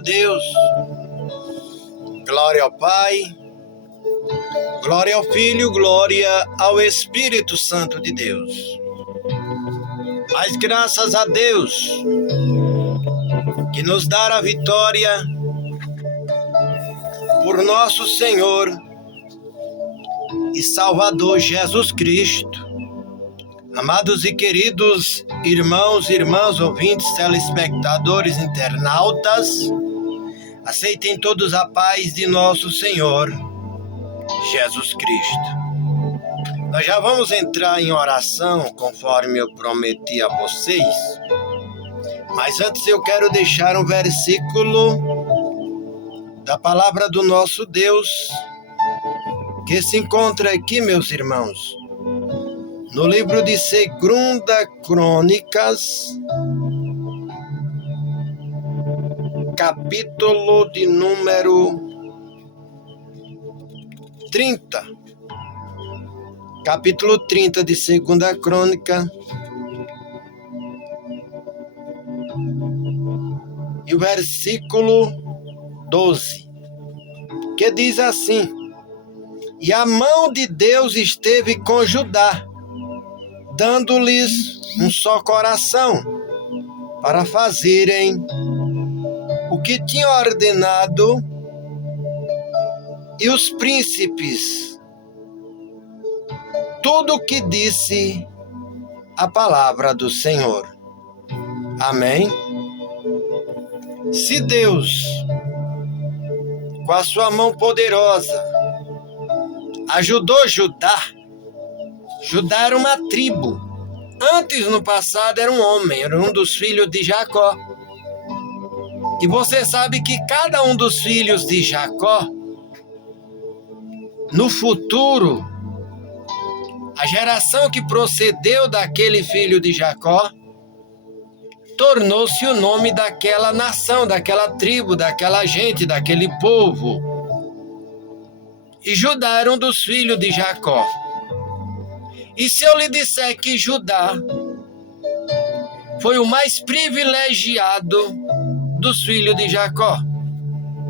Deus. Glória ao Pai, glória ao Filho, glória ao Espírito Santo de Deus. Mas graças a Deus, que nos dá a vitória por nosso Senhor e Salvador Jesus Cristo. Amados e queridos irmãos e irmãs, ouvintes, telespectadores, internautas, aceitem todos a paz de nosso Senhor Jesus Cristo. Nós já vamos entrar em oração, conforme eu prometi a vocês, mas antes eu quero deixar um versículo da palavra do nosso Deus, que se encontra aqui, meus irmãos, no livro de 2 Crônicas, capítulo de número 30. Capítulo 30 de 2 Crônica. E o versículo 12, que diz assim: E a mão de Deus esteve com Judá, dando-lhes um só coração, para fazerem o que tinha ordenado, e os príncipes, tudo o que disse a palavra do Senhor. Amém? Se Deus, com a sua mão poderosa, ajudou Judá era uma tribo. Antes, no passado, era um homem, era um dos filhos de Jacó. E você sabe que cada um dos filhos de Jacó, no futuro, a geração que procedeu daquele filho de Jacó, tornou-se o nome daquela nação, daquela tribo, daquela gente, daquele povo. E Judá era um dos filhos de Jacó. E se eu lhe disser que Judá foi o mais privilegiado dos filhos de Jacó?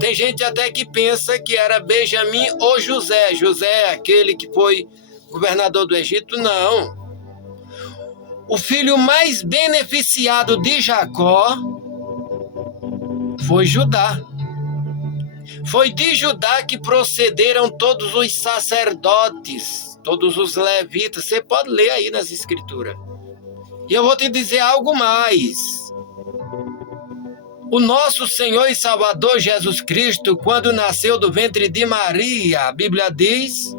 Tem gente até que pensa que era Benjamim ou José. José, aquele que foi governador do Egito, não. O filho mais beneficiado de Jacó foi Judá. Foi de Judá que procederam todos os sacerdotes, todos os levitas. Você pode ler aí nas escrituras. E eu vou te dizer algo mais. O nosso Senhor e Salvador Jesus Cristo, quando nasceu do ventre de Maria, a Bíblia diz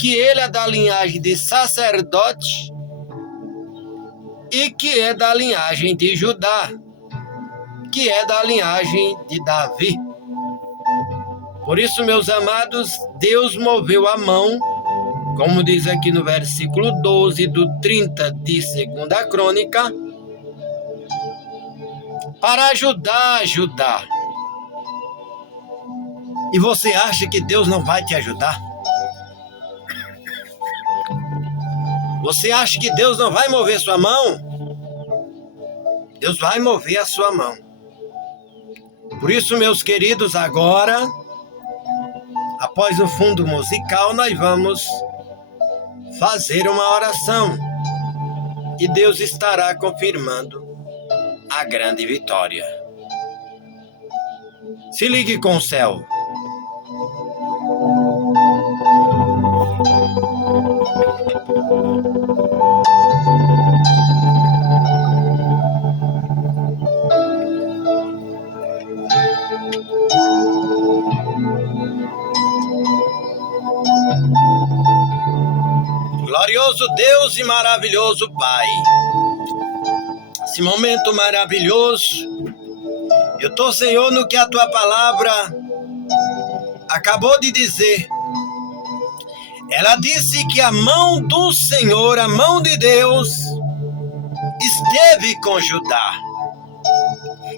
que ele é da linhagem de sacerdote e que é da linhagem de Judá, que é da linhagem de Davi. Por isso, meus amados, Deus moveu a mão, como diz aqui no versículo 12 do 30 de 2 Crônica, para ajudar Judá. E você acha que Deus não vai te ajudar? Você acha que Deus não vai mover sua mão? Deus vai mover a sua mão. Por isso, meus queridos, agora, após o fundo musical, nós vamos fazer uma oração. E Deus estará confirmando a grande vitória. Se ligue com o céu. Glorioso Deus e maravilhoso Pai, esse momento maravilhoso, eu estou, Senhor, no que a Tua palavra acabou de dizer. Ela disse que a mão do Senhor, a mão de Deus, esteve com Judá.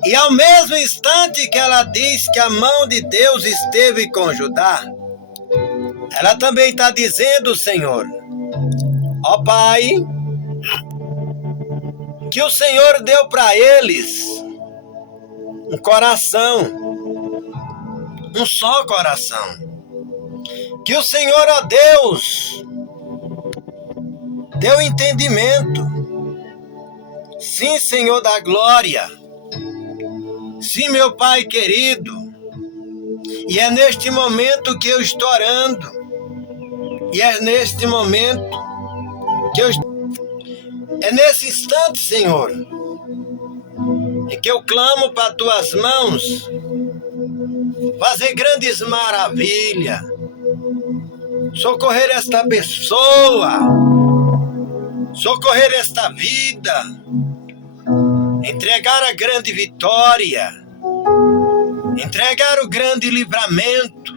E ao mesmo instante que ela diz que a mão de Deus esteve com Judá, ela também está dizendo, Senhor, ó Pai, que o Senhor deu para eles um coração, um só coração. Que o Senhor, ó Deus, deu entendimento. Sim, Senhor da glória. Sim, meu Pai querido. E é neste momento que eu estou orando. E é neste momento que eu estou... É nesse instante, Senhor, em que eu clamo para tuas mãos fazer grandes maravilhas, socorrer esta pessoa, socorrer esta vida, entregar a grande vitória, entregar o grande livramento.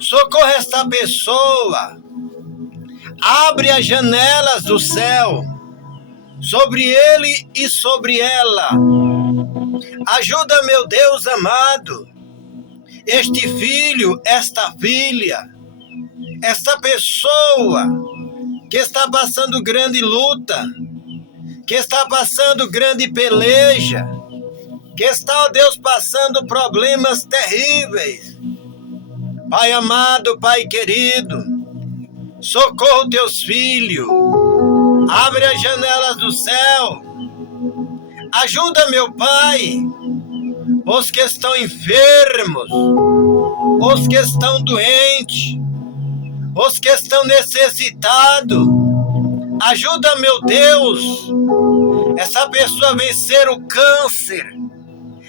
Socorra esta pessoa, abre as janelas do céu sobre ele e sobre ela. Ajuda, meu Deus amado, este filho, esta filha, esta pessoa que está passando grande luta, que está passando grande peleja, que está, ó Deus, passando problemas terríveis. Pai amado, Pai querido, socorra teus filhos, abre as janelas do céu, ajuda, meu Pai, os que estão enfermos, os que estão doentes, os que estão necessitados. Ajuda, meu Deus, essa pessoa a vencer o câncer,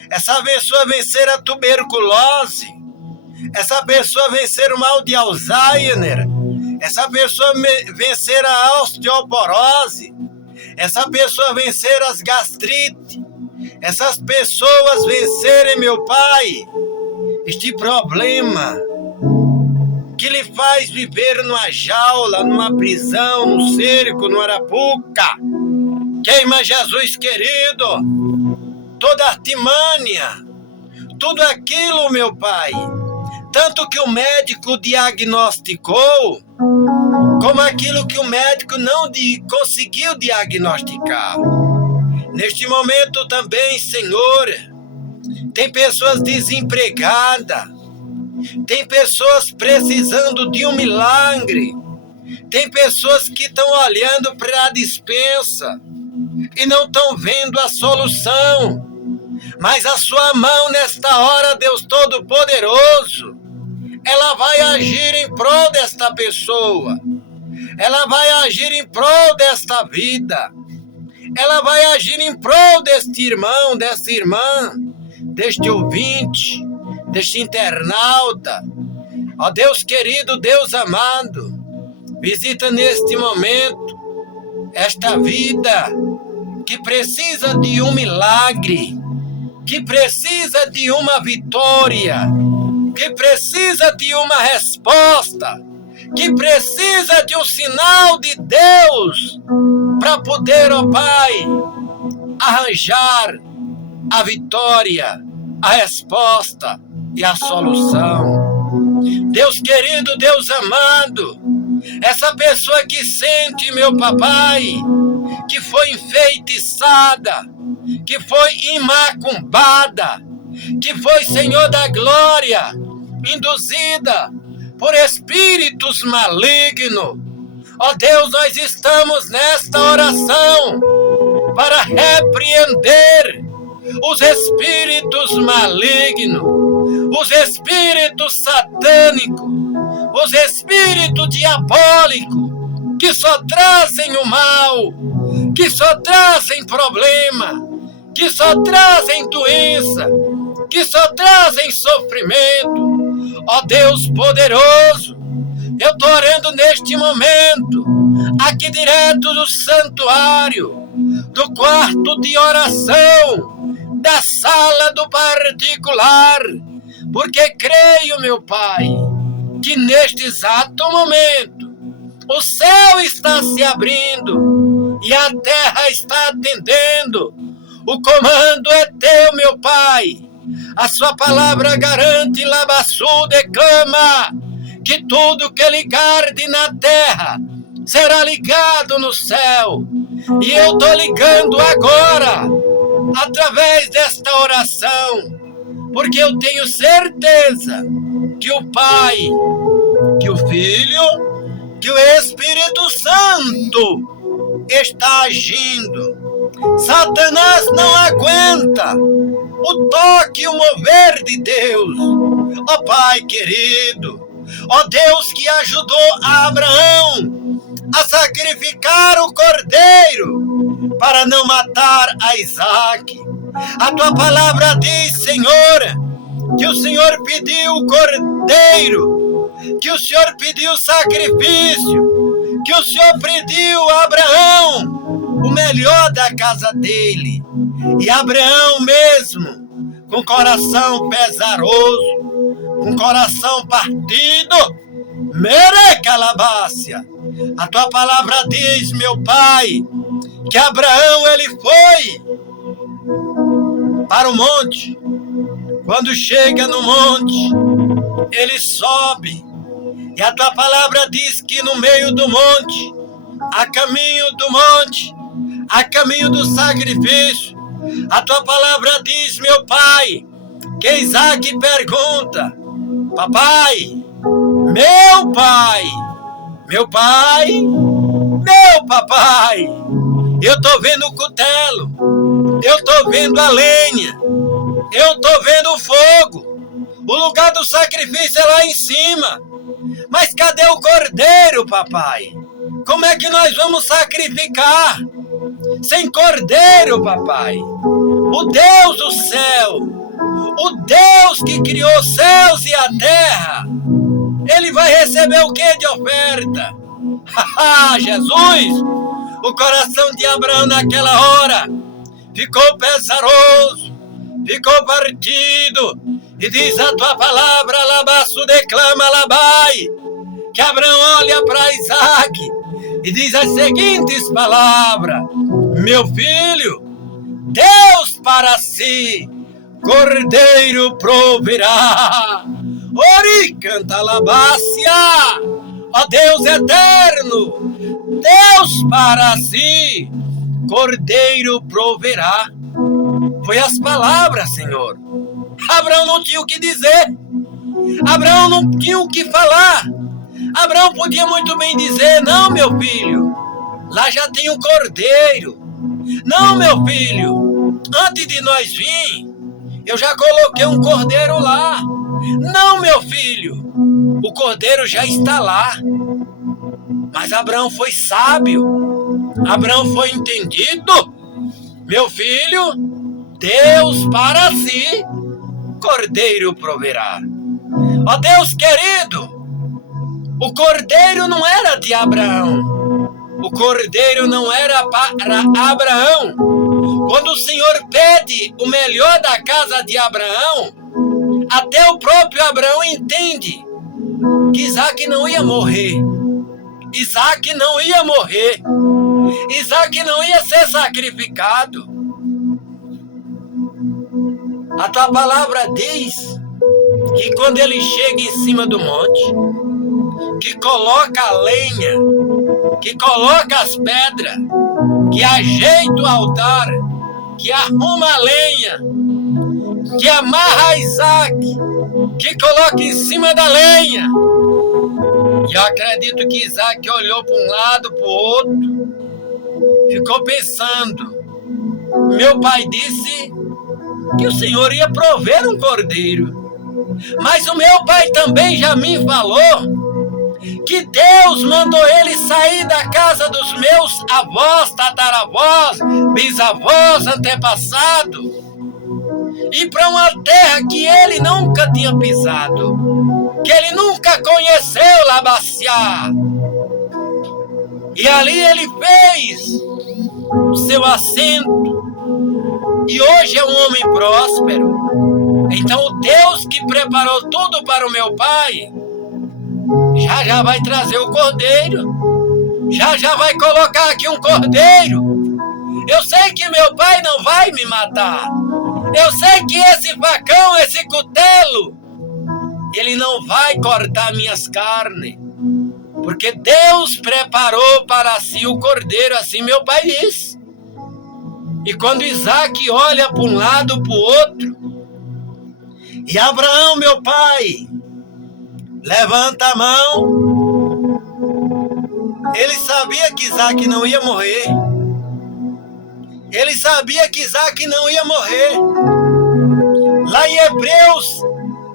essa pessoa a vencer a tuberculose, essa pessoa a vencer o mal de Alzheimer, essa pessoa vencer a osteoporose, essa pessoa vencer as gastrites, essas pessoas vencerem, meu Pai, este problema que lhe faz viver numa jaula, numa prisão, num cerco, numa arapuca. Queima, Jesus querido, toda artimanha, tudo aquilo, meu Pai, tanto que o médico diagnosticou, como aquilo que o médico não conseguiu diagnosticar. Neste momento também, Senhor, tem pessoas desempregadas, tem pessoas precisando de um milagre, tem pessoas que estão olhando para a despensa e não estão vendo a solução, mas a sua mão nesta hora, Deus Todo-Poderoso, ela vai agir em prol desta pessoa, ela vai agir em prol desta vida, ela vai agir em prol deste irmão, desta irmã, deste ouvinte, deste internauta. Ó Deus querido, Deus amado, visita neste momento esta vida que precisa de um milagre, que precisa de uma vitória, que precisa de uma resposta, que precisa de um sinal de Deus para poder, ó Pai, arranjar a vitória, a resposta e a solução. Deus querido, Deus amado, essa pessoa que sente, meu papai, que foi enfeitiçada, que foi imacumbada, que foi, Senhor da glória, induzida por espíritos malignos. Ó Deus, nós estamos nesta oração para repreender os espíritos malignos, os espíritos satânicos, os espíritos diabólicos, que só trazem o mal, que só trazem problema, que só trazem doença, que só trazem sofrimento. Ó Deus poderoso, eu estou orando neste momento, aqui direto do santuário, do quarto de oração, da sala do particular, porque creio, meu Pai, que neste exato momento o céu está se abrindo e a terra está atendendo. O comando é teu, meu Pai. A sua palavra garante, Labassu declama, que tudo que ligarde na terra será ligado no céu. E eu estou ligando agora através desta oração, porque eu tenho certeza que o Pai, que o Filho, que o Espírito Santo está agindo. Satanás não aguenta o toque e o mover de Deus. Ó Pai querido, ó Deus que ajudou a Abraão a sacrificar o cordeiro para não matar a Isaque. A tua palavra diz, Senhor, que o Senhor pediu o cordeiro, que o Senhor pediu sacrifício, que o Senhor pediu a Abraão o melhor da casa dele. E Abraão mesmo, com coração pesaroso, com coração partido, merecalabácia. A tua palavra diz, meu Pai, que Abraão ele foi para o monte. Quando chega no monte, ele sobe. E a tua palavra diz que no meio do monte, a caminho do monte, a caminho do sacrifício, a tua palavra diz, meu Pai, que Isaque pergunta, papai, meu pai, meu pai, meu papai, eu tô vendo o cutelo, eu tô vendo a lenha, eu tô vendo o fogo, o lugar do sacrifício é lá em cima, mas cadê o cordeiro, papai? Como é que nós vamos sacrificar sem cordeiro, papai? O Deus do céu, o Deus que criou os céus e a terra, ele vai receber o que de oferta? Jesus! O coração de Abraão naquela hora ficou pesaroso, ficou partido, e diz a tua palavra, Labaço declama Labai, que Abraão olha para Isaque e diz as seguintes palavras, meu filho, Deus para si, cordeiro proverá. Ori canta Labácia, ó Deus eterno, Deus para si, cordeiro proverá. Foi as palavras, Senhor. Abraão não tinha o que dizer. Abraão não tinha o que falar. Abraão podia muito bem dizer, não, meu filho, lá já tem um cordeiro. Não, meu filho, antes de nós vir, eu já coloquei um cordeiro lá. Não, meu filho, o cordeiro já está lá. Mas Abraão foi sábio. Abraão foi entendido. Meu filho, Deus para si, cordeiro proverá. Ó Deus querido, o cordeiro não era de Abraão. O cordeiro não era para Abraão. Quando o Senhor pede o melhor da casa de Abraão, até o próprio Abraão entende que Isaque não ia morrer. Isaque não ia morrer. Isaque não ia ser sacrificado. A tua palavra diz que quando ele chega em cima do monte, que coloca a lenha, que coloca as pedras, que ajeita o altar, que arruma a lenha, que amarra Isaque, que coloca em cima da lenha. E eu acredito que Isaque olhou para um lado, para o outro, ficou pensando. Meu pai disse que o Senhor ia prover um cordeiro. Mas o meu pai também já me falou que Deus mandou ele sair da casa dos meus avós, tataravós, bisavós, antepassados, e para uma terra que ele nunca tinha pisado, que ele nunca conheceu, Labaciá. E ali ele fez o seu assento, e hoje é um homem próspero. Então o Deus que preparou tudo para o meu pai, já vai trazer o cordeiro, já vai colocar aqui um cordeiro. Eu sei que meu pai não vai me matar. Eu sei que esse facão, esse cutelo, ele não vai cortar minhas carnes, porque Deus preparou para si o cordeiro, assim meu pai disse. E quando Isaac olha para um lado, para o outro, e Abraão, meu pai, levanta a mão, ele sabia que Isaac não ia morrer. Ele sabia que Isaac não ia morrer. Lá em Hebreus,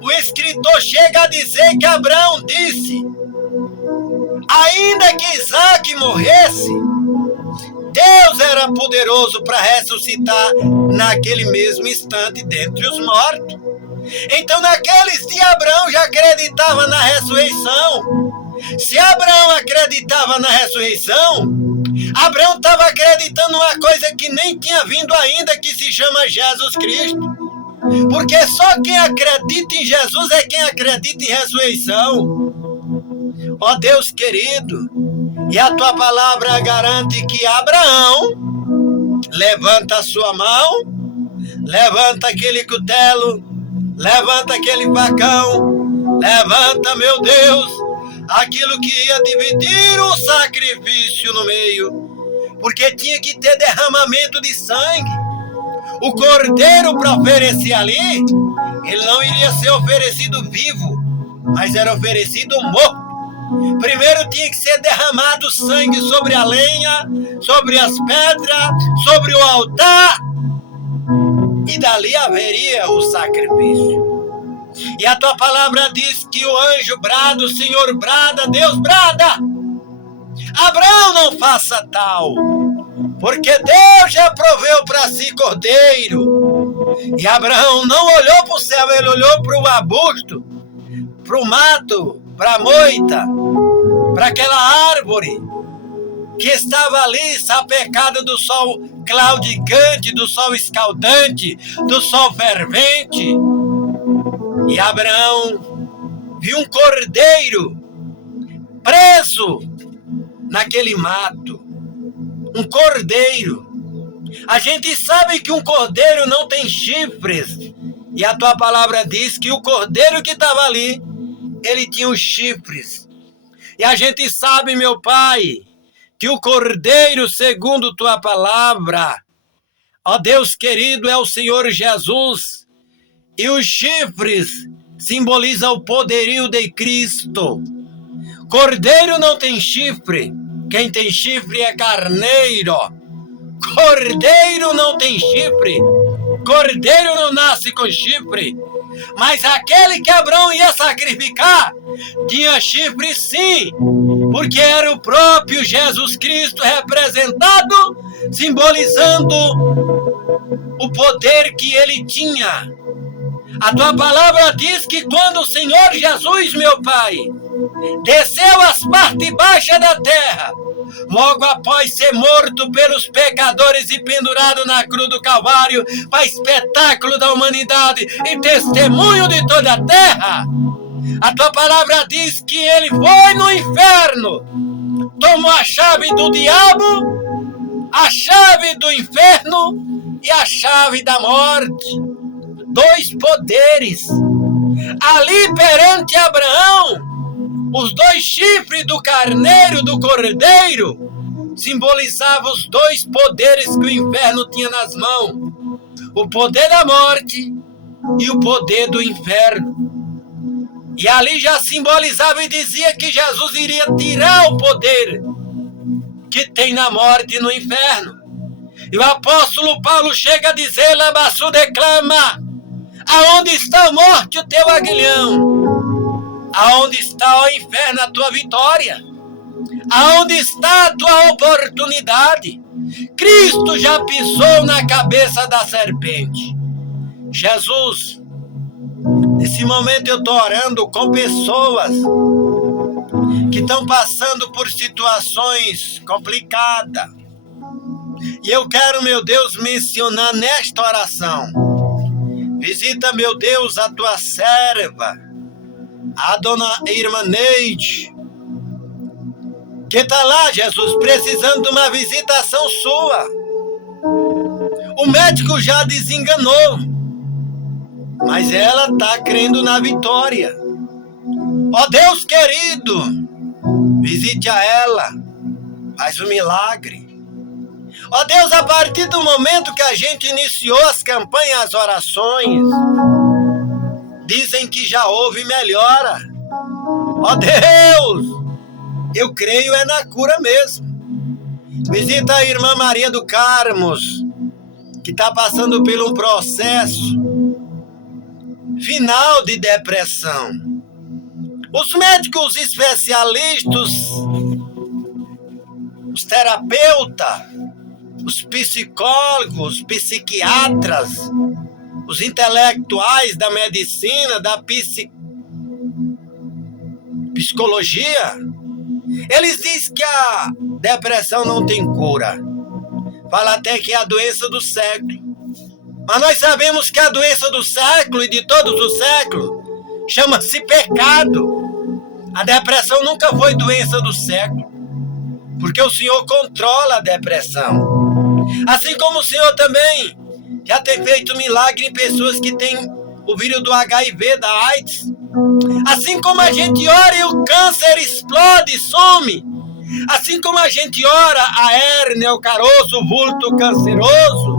o escritor chega a dizer que Abraão disse: ainda que Isaac morresse, Deus era poderoso para ressuscitar naquele mesmo instante dentre os mortos. Então, naqueles dias, Abraão já acreditava na ressurreição. Se Abraão acreditava na ressurreição, Abraão estava acreditando numa coisa que nem tinha vindo ainda, que se chama Jesus Cristo. Porque só quem acredita em Jesus é quem acredita em ressurreição. Ó Deus querido, e a tua palavra garante que Abraão levanta a sua mão, levanta aquele cutelo, levanta aquele facão, levanta, meu Deus, aquilo que ia dividir o sacrifício no meio, porque tinha que ter derramamento de sangue. O cordeiro para oferecer ali, ele não iria ser oferecido vivo, mas era oferecido morto. Primeiro tinha que ser derramado sangue sobre a lenha, sobre as pedras, sobre o altar, e dali haveria o sacrifício. E a tua palavra diz que o anjo brada, o Senhor brada, Deus brada. Abraão, não faça tal, porque Deus já proveu para si cordeiro. E Abraão não olhou para o céu, ele olhou para o arbusto, para o mato, para a moita, para aquela árvore que estava ali sapecada do sol claudicante, do sol escaldante, do sol fervente. E Abraão viu um cordeiro preso naquele mato. Um cordeiro. A gente sabe que um cordeiro não tem chifres. E a tua palavra diz que o cordeiro que estava ali, ele tinha os chifres. E a gente sabe, meu pai, que o cordeiro, segundo tua palavra, ó Deus querido, é o Senhor Jesus. E os chifres simbolizam o poderio de Cristo. Cordeiro não tem chifre. Quem tem chifre é carneiro. Cordeiro não tem chifre. Cordeiro não nasce com chifre. Mas aquele que Abraão ia sacrificar tinha chifre sim, porque era o próprio Jesus Cristo representado, simbolizando o poder que ele tinha. A tua palavra diz que quando o Senhor Jesus, meu Pai, desceu às partes baixas da terra, logo após ser morto pelos pecadores e pendurado na cruz do Calvário, para espetáculo da humanidade e testemunho de toda a terra, a tua palavra diz que ele foi no inferno, tomou a chave do diabo, a chave do inferno e a chave da morte. 2 poderes. Ali perante Abraão, os 2 chifres do carneiro, do cordeiro, simbolizavam os 2 poderes que o inferno tinha nas mãos. O poder da morte e o poder do inferno. E ali já simbolizava e dizia que Jesus iria tirar o poder que tem na morte e no inferno. E o apóstolo Paulo chega a dizer, Labaçu declama, aonde está a morte, o teu aguilhão? Aonde está, ó inferno, a tua vitória? Aonde está a tua oportunidade? Cristo já pisou na cabeça da serpente. Jesus, nesse momento eu estou orando com pessoas que estão passando por situações complicadas. E eu quero, meu Deus, mencionar nesta oração. Visita, meu Deus, a tua serva, a dona Irmã Neide, que está lá, Jesus, precisando de uma visitação sua. O médico já desenganou, mas ela está crendo na vitória. Ó Deus querido, visite a ela, faz um milagre. Ó Deus, a partir do momento que a gente iniciou as campanhas, as orações, dizem que já houve melhora. Ó Deus, eu creio é na cura mesmo. Visita a irmã Maria do Carmos, que está passando por um processo final de depressão. Os médicos especialistas, os terapeutas, os psicólogos, psiquiatras, os intelectuais da medicina, da psicologia, eles dizem que a depressão não tem cura. Fala até que é a doença do século. Mas nós sabemos que a doença do século e de todos os séculos chama-se pecado. A depressão nunca foi doença do século, porque o Senhor controla a depressão. Assim como o Senhor também já tem feito milagre em pessoas que têm o vírus do HIV, da AIDS. Assim como a gente ora e o câncer explode, some. Assim como a gente ora, a hérnia, o caroço, o vulto canceroso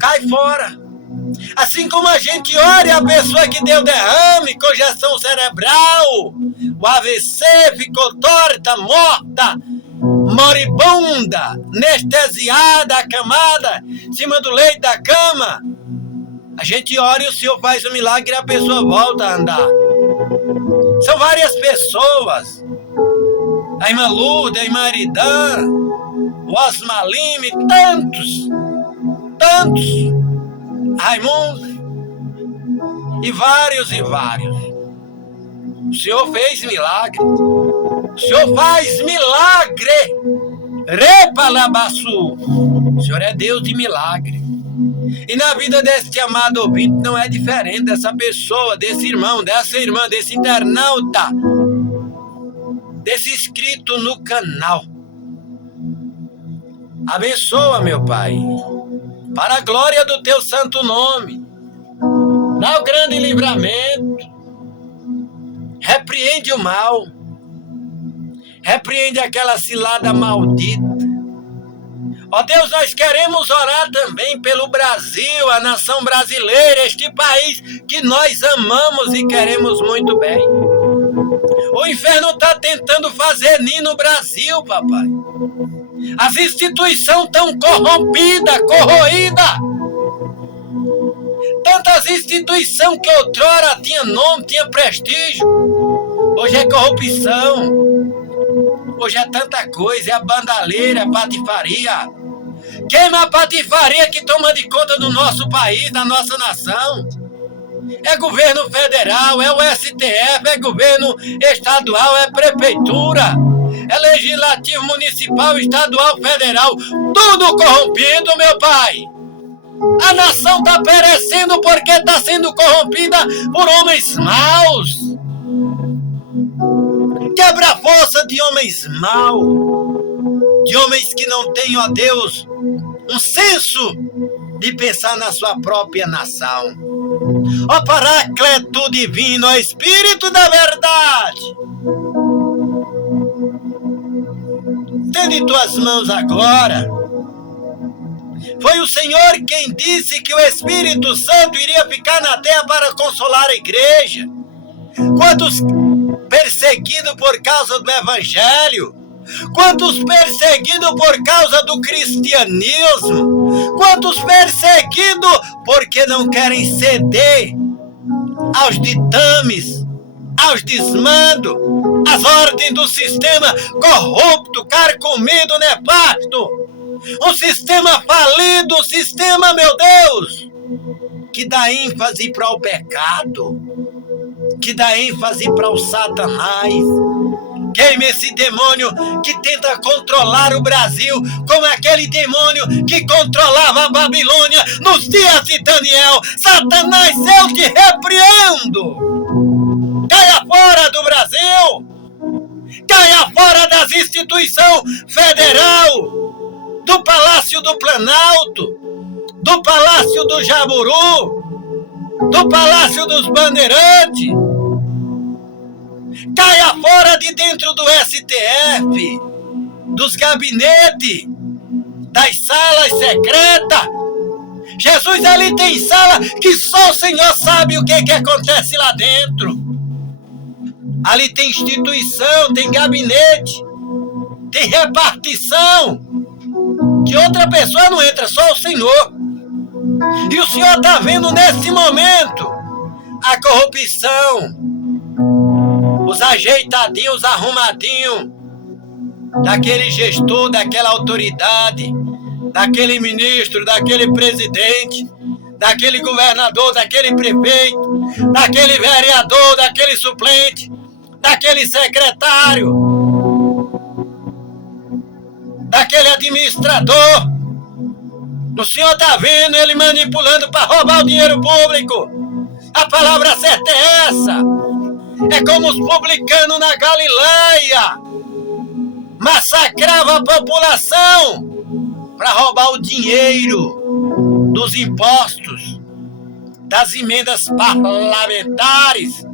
cai fora. Assim como a gente ora e a pessoa que deu derrame, congestão cerebral, o AVC ficou torta, morta, moribunda, anestesiada, acamada, em cima do leito da cama. A gente ora e o Senhor faz o milagre e a pessoa volta a andar. São várias pessoas. A irmã Lourdes, a irmã Aridã, o Osmalime, tantos, Raimundo, e vários. O Senhor fez milagre. O Senhor faz milagre. Repalabaçu. O Senhor é Deus de milagre. E na vida desse amado ouvinte não é diferente dessa pessoa, desse irmão, dessa irmã, desse internauta, desse inscrito no canal. Abençoa, meu Pai, para a glória do teu santo nome. Dá o grande livramento. Repreende o mal. Repreende aquela cilada maldita. Ó Deus, nós queremos orar também pelo Brasil, a nação brasileira, este país que nós amamos e queremos muito bem. O inferno está tentando fazer ninho no Brasil, papai. As instituições estão corrompidas, corroídas. Tantas instituições que outrora tinha nome, tinha prestígio. Hoje é corrupção. Hoje é tanta coisa, é a bandalheira, é a patifaria. Queima a patifaria que toma de conta do nosso país, da nossa nação. É governo federal, é o STF, é governo estadual, é prefeitura, é legislativo municipal, estadual, federal, tudo corrompido, meu pai. A nação está perecendo porque está sendo corrompida por homens maus. Quebra a força de homens maus, de homens que não têm, ó Deus, um senso de pensar na sua própria nação. Ó Paracleto Divino, ó Espírito da Verdade, tende tuas mãos agora. Foi o Senhor quem disse que o Espírito Santo iria ficar na terra para consolar a igreja. Quantos perseguidos por causa do Evangelho? Quantos perseguidos por causa do cristianismo? Quantos perseguidos porque não querem ceder aos ditames, aos desmandos, às ordens do sistema corrupto, carcomido, nefasto? Um sistema falido, um sistema, meu Deus, que dá ênfase para o pecado, que dá ênfase para o Satanás. Queime esse demônio que tenta controlar o Brasil, como aquele demônio que controlava a Babilônia nos dias de Daniel. Satanás, eu te repreendo. Caia fora do Brasil. Caia fora das instituições federal, do Palácio do Planalto, do Palácio do Jaburu, do Palácio dos Bandeirantes. Caia fora de dentro do STF, dos gabinetes, das salas secretas. Jesus, ali tem sala que só o Senhor sabe o que acontece lá dentro. Ali tem instituição, tem gabinete, tem repartição, que outra pessoa não entra, só o Senhor. E o Senhor está vendo nesse momento a corrupção, os ajeitadinhos, os arrumadinhos, daquele gestor, daquela autoridade, daquele ministro, daquele presidente, daquele governador, daquele prefeito, daquele vereador, daquele suplente, daquele secretário, daquele administrador. O Senhor está vendo ele manipulando para roubar o dinheiro público. A palavra certa é essa. É como os publicanos na Galileia massacravam a população para roubar o dinheiro dos impostos, das emendas parlamentares.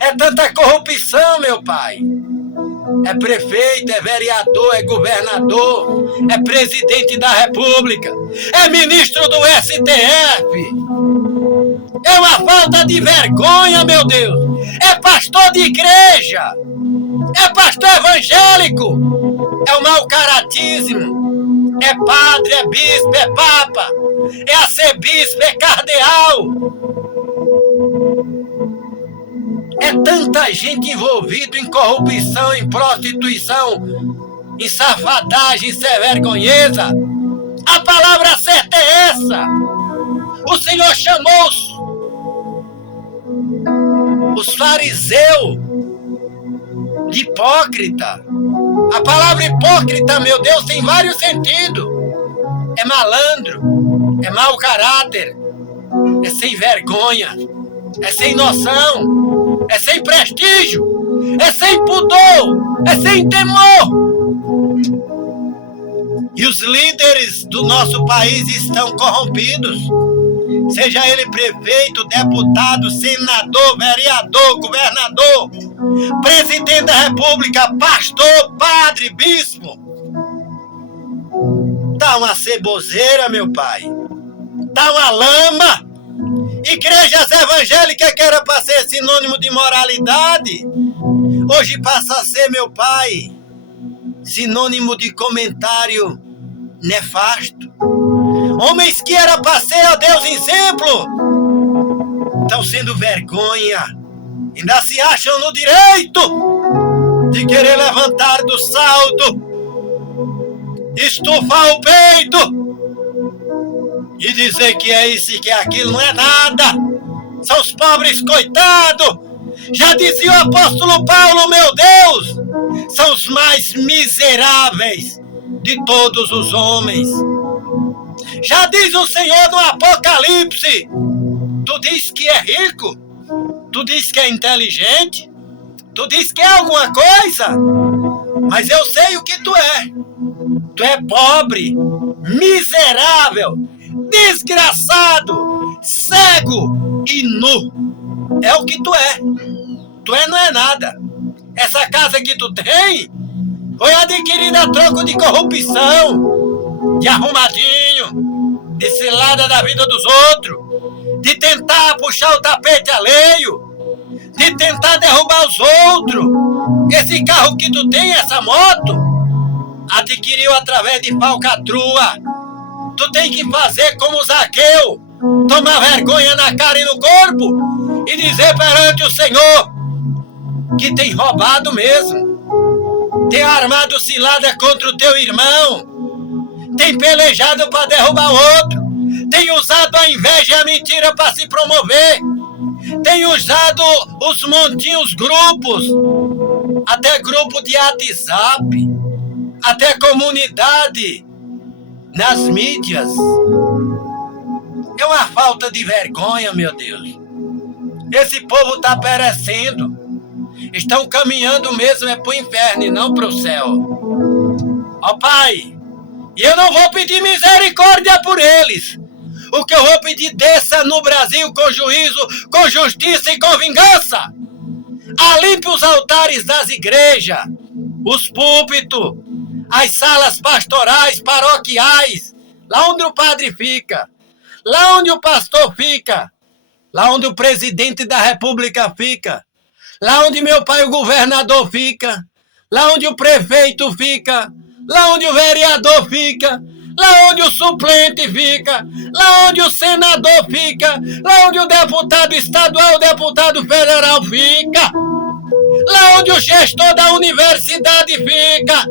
É tanta corrupção, meu pai. É prefeito, é vereador, é governador, é presidente da República, é ministro do STF. É uma falta de vergonha, meu Deus. É pastor de igreja, é pastor evangélico, é o mau caratismo, é padre, é bispo, é papa, é arcebispo, é cardeal. É tanta gente envolvida em corrupção, em prostituição, em safadagem, em ser vergonheza. A palavra certa é essa. O Senhor chamou os fariseus de hipócrita. A palavra hipócrita, meu Deus, tem vários sentidos. É malandro, é mau caráter, é sem vergonha, é sem noção, é sem prestígio, é sem pudor, é sem temor. E os líderes do nosso país estão corrompidos. Seja ele prefeito, deputado, senador, vereador, governador, presidente da República, pastor, padre, bispo. Tá uma ceboseira, meu pai. Tá uma lama. Igrejas evangélicas que era para ser sinônimo de moralidade, hoje passa a ser, meu pai, sinônimo de comentário nefasto. Homens que era para ser, ó Deus, exemplo, estão sendo vergonha. Ainda se acham no direito de querer levantar do salto, estufar o peito e dizer que é isso e que é aquilo. Não é nada. São os pobres coitados. Já dizia o apóstolo Paulo, meu Deus, são os mais miseráveis de todos os homens. Já diz o Senhor no Apocalipse, tu diz que é rico, tu diz que é inteligente, tu diz que é alguma coisa, mas eu sei o que tu é. Tu é pobre, miserável, desgraçado, cego e nu. É o que tu é. Tu não é nada. Essa casa que tu tem foi adquirida a troco de corrupção, de arrumadinho, de cilada da vida dos outros, de tentar puxar o tapete alheio, de tentar derrubar os outros. Esse carro que tu tem, essa moto, adquiriu através de falcatrua. Tu tem que fazer como Zaqueu, tomar vergonha na cara e no corpo e dizer perante o Senhor que tem roubado mesmo, tem armado cilada contra o teu irmão, tem pelejado para derrubar o outro, tem usado a inveja e a mentira para se promover, tem usado os montinhos, grupos, até grupo de WhatsApp, até comunidade nas mídias. É uma falta de vergonha, meu Deus. Esse povo está perecendo. Estão caminhando mesmo é para o inferno e não para o céu. Ó Pai, e eu não vou pedir misericórdia por eles. O que eu vou pedir, desça no Brasil com juízo, com justiça e com vingança. Alimpe os altares das igrejas. os púlpitos, as salas pastorais, paroquiais, lá onde o padre fica, lá onde o pastor fica, lá onde o presidente da república fica, lá onde meu pai o governador fica, lá onde o prefeito fica, lá onde o vereador fica, lá onde o suplente fica, lá onde o senador fica, lá onde o deputado estadual, o deputado federal fica, lá onde o gestor da universidade fica,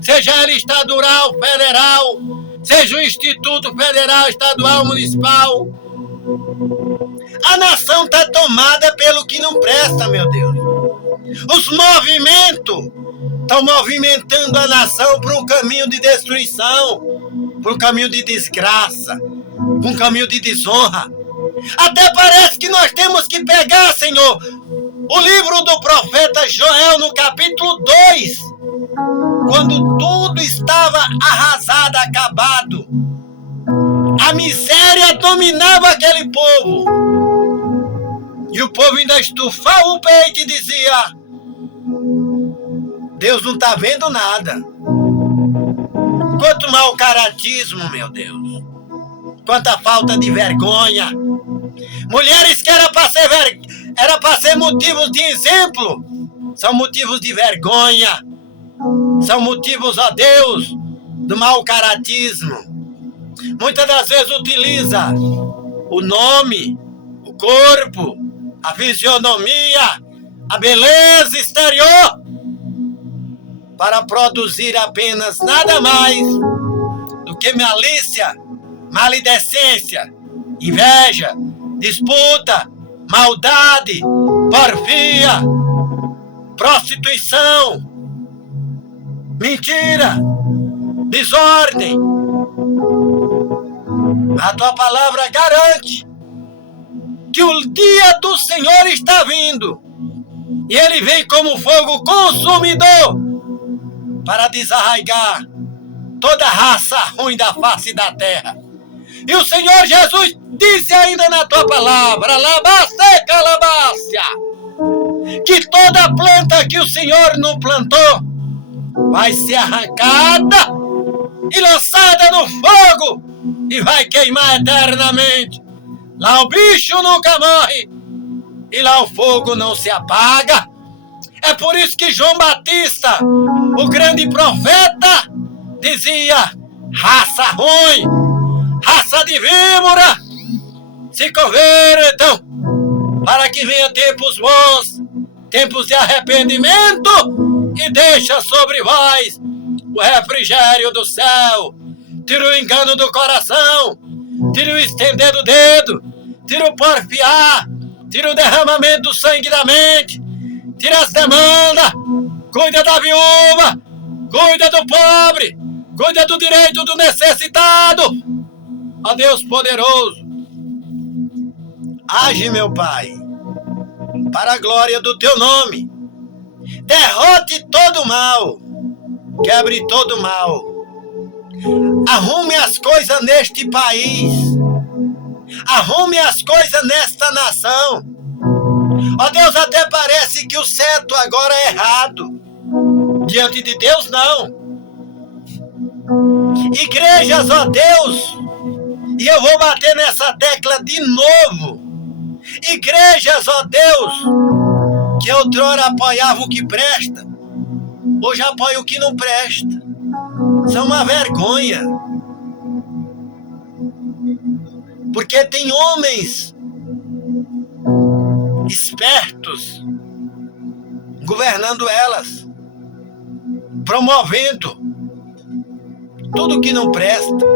seja ela estadual, federal, seja o Instituto Federal, Estadual, Municipal. A nação está tomada pelo que não presta, meu Deus. Os movimentos estão movimentando a nação para um caminho de destruição, para um caminho de desgraça, para um caminho de desonra. Até parece que nós temos que pegar, Senhor, o livro do profeta Joel no capítulo 2, quando tudo estava arrasado, acabado. A miséria dominava aquele povo. E o povo ainda estufava o peito e dizia: Deus não está vendo nada. Quanto mau caratismo, meu Deus. Quanta falta de vergonha. Mulheres que era para ser motivos de exemplo, são motivos de vergonha. São motivos, ó Deus, do mau caratismo. Muitas das vezes utiliza o nome, o corpo, a fisionomia, a beleza exterior para produzir apenas nada mais do que malícia, maledicência, inveja, disputa, maldade, porfia, prostituição, mentira, desordem. A tua palavra garante que o dia do Senhor está vindo e ele vem como fogo consumidor para desarraigar toda raça ruim da face da terra. E o Senhor Jesus disse ainda na tua palavra, labaste calabácia, que toda planta que o Senhor não plantou vai ser arrancada e lançada no fogo e vai queimar eternamente. Lá o bicho nunca morre e lá o fogo não se apaga. É por isso que João Batista, o grande profeta, dizia: raça ruim, raça de víbora, se convertam para que venha tempos bons, tempos de arrependimento, e deixa sobre vós o refrigério do céu. Tira o engano do coração, tira o estender do dedo, tira o porfiar, tira o derramamento do sangue da mente, tira as demandas, cuida da viúva, cuida do pobre, cuida do direito do necessitado. Ó Deus poderoso, age, meu Pai, para a glória do teu nome. Derrote todo o mal, quebre todo o mal. Arrume as coisas neste país, arrume as coisas nesta nação. Ó Deus, até parece que o certo agora é errado. Diante de Deus, não. Igrejas, ó Deus, e eu vou bater nessa tecla de novo. Igrejas, ó Deus, que outrora apoiavam o que presta, hoje apoiam o que não presta. São uma vergonha. Porque tem homens espertos governando elas, promovendo tudo que não presta.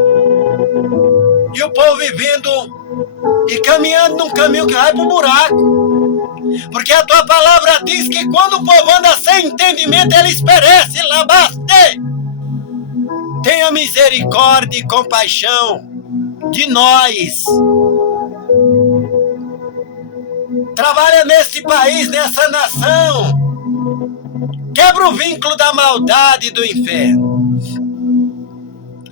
E o povo vivendo e caminhando num caminho que vai pro buraco. Porque a tua palavra diz que quando o povo anda sem entendimento, eles perecem. Labaste. Tenha misericórdia e compaixão de nós. Trabalha nesse país, nessa nação. Quebra o vínculo da maldade e do inferno.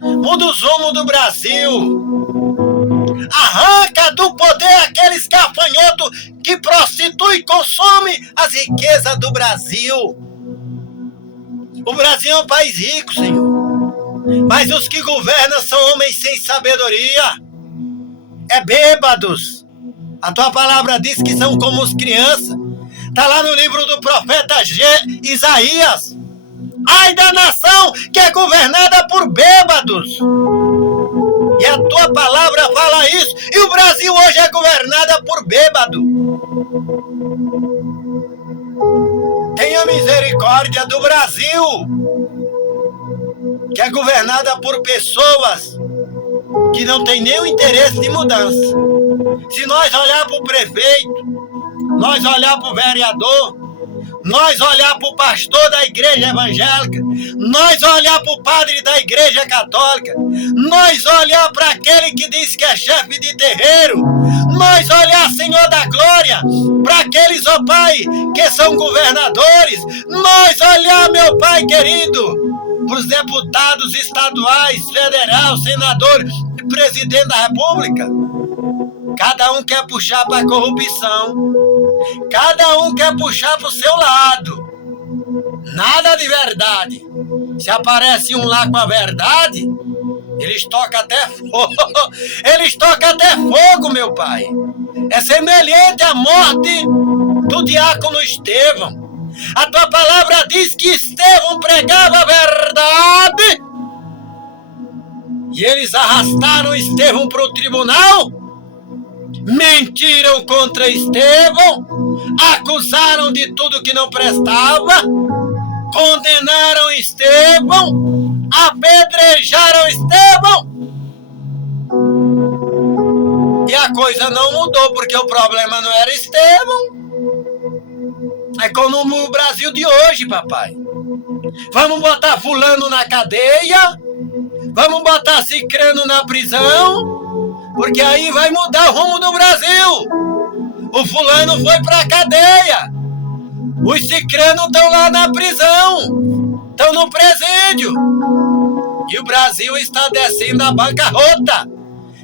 Muda os rumos do Brasil. Arranca do poder aqueles gafanhotos que prostituem e consomem as riquezas do Brasil. O Brasil é um país rico, Senhor. Mas os que governam são homens sem sabedoria. É bêbados. A tua palavra diz que são como as crianças. Está lá no livro do profeta Isaías. Ai da nação que é governada por bêbados. E a tua palavra fala isso. E o Brasil hoje é governada por bêbado. Tenha misericórdia do Brasil, que é governada por pessoas que não têm nenhum interesse de mudança. Se nós olhar para o prefeito, nós olhar para o vereador, nós olhar para o pastor da igreja evangélica, nós olhar para o padre da igreja católica, nós olhar para aquele que diz que é chefe de terreiro, nós olhar, Senhor da glória, para aqueles, ó Pai, que são governadores, nós olhar, meu Pai querido, para os deputados estaduais, federal, senador e presidente da república. Cada um quer puxar para a corrupção. Cada um quer puxar para o seu lado. Nada de verdade. Se aparece um lá com a verdade, eles tocam até fogo. Eles tocam até fogo, meu Pai. É semelhante à morte do diácono Estevão. A tua palavra diz que Estevão pregava a verdade. E eles arrastaram Estevão para o tribunal. Mentiram contra Estevão, acusaram de tudo que não prestava, condenaram Estevão, apedrejaram Estevão. E a coisa não mudou, porque o problema não era Estevão. É como o Brasil de hoje, papai. Vamos botar fulano na cadeia, vamos botar cicrano na prisão, porque aí vai mudar o rumo do Brasil. O fulano foi pra cadeia. Os cicranos estão lá na prisão. Estão no presídio. E o Brasil está descendo a bancarrota.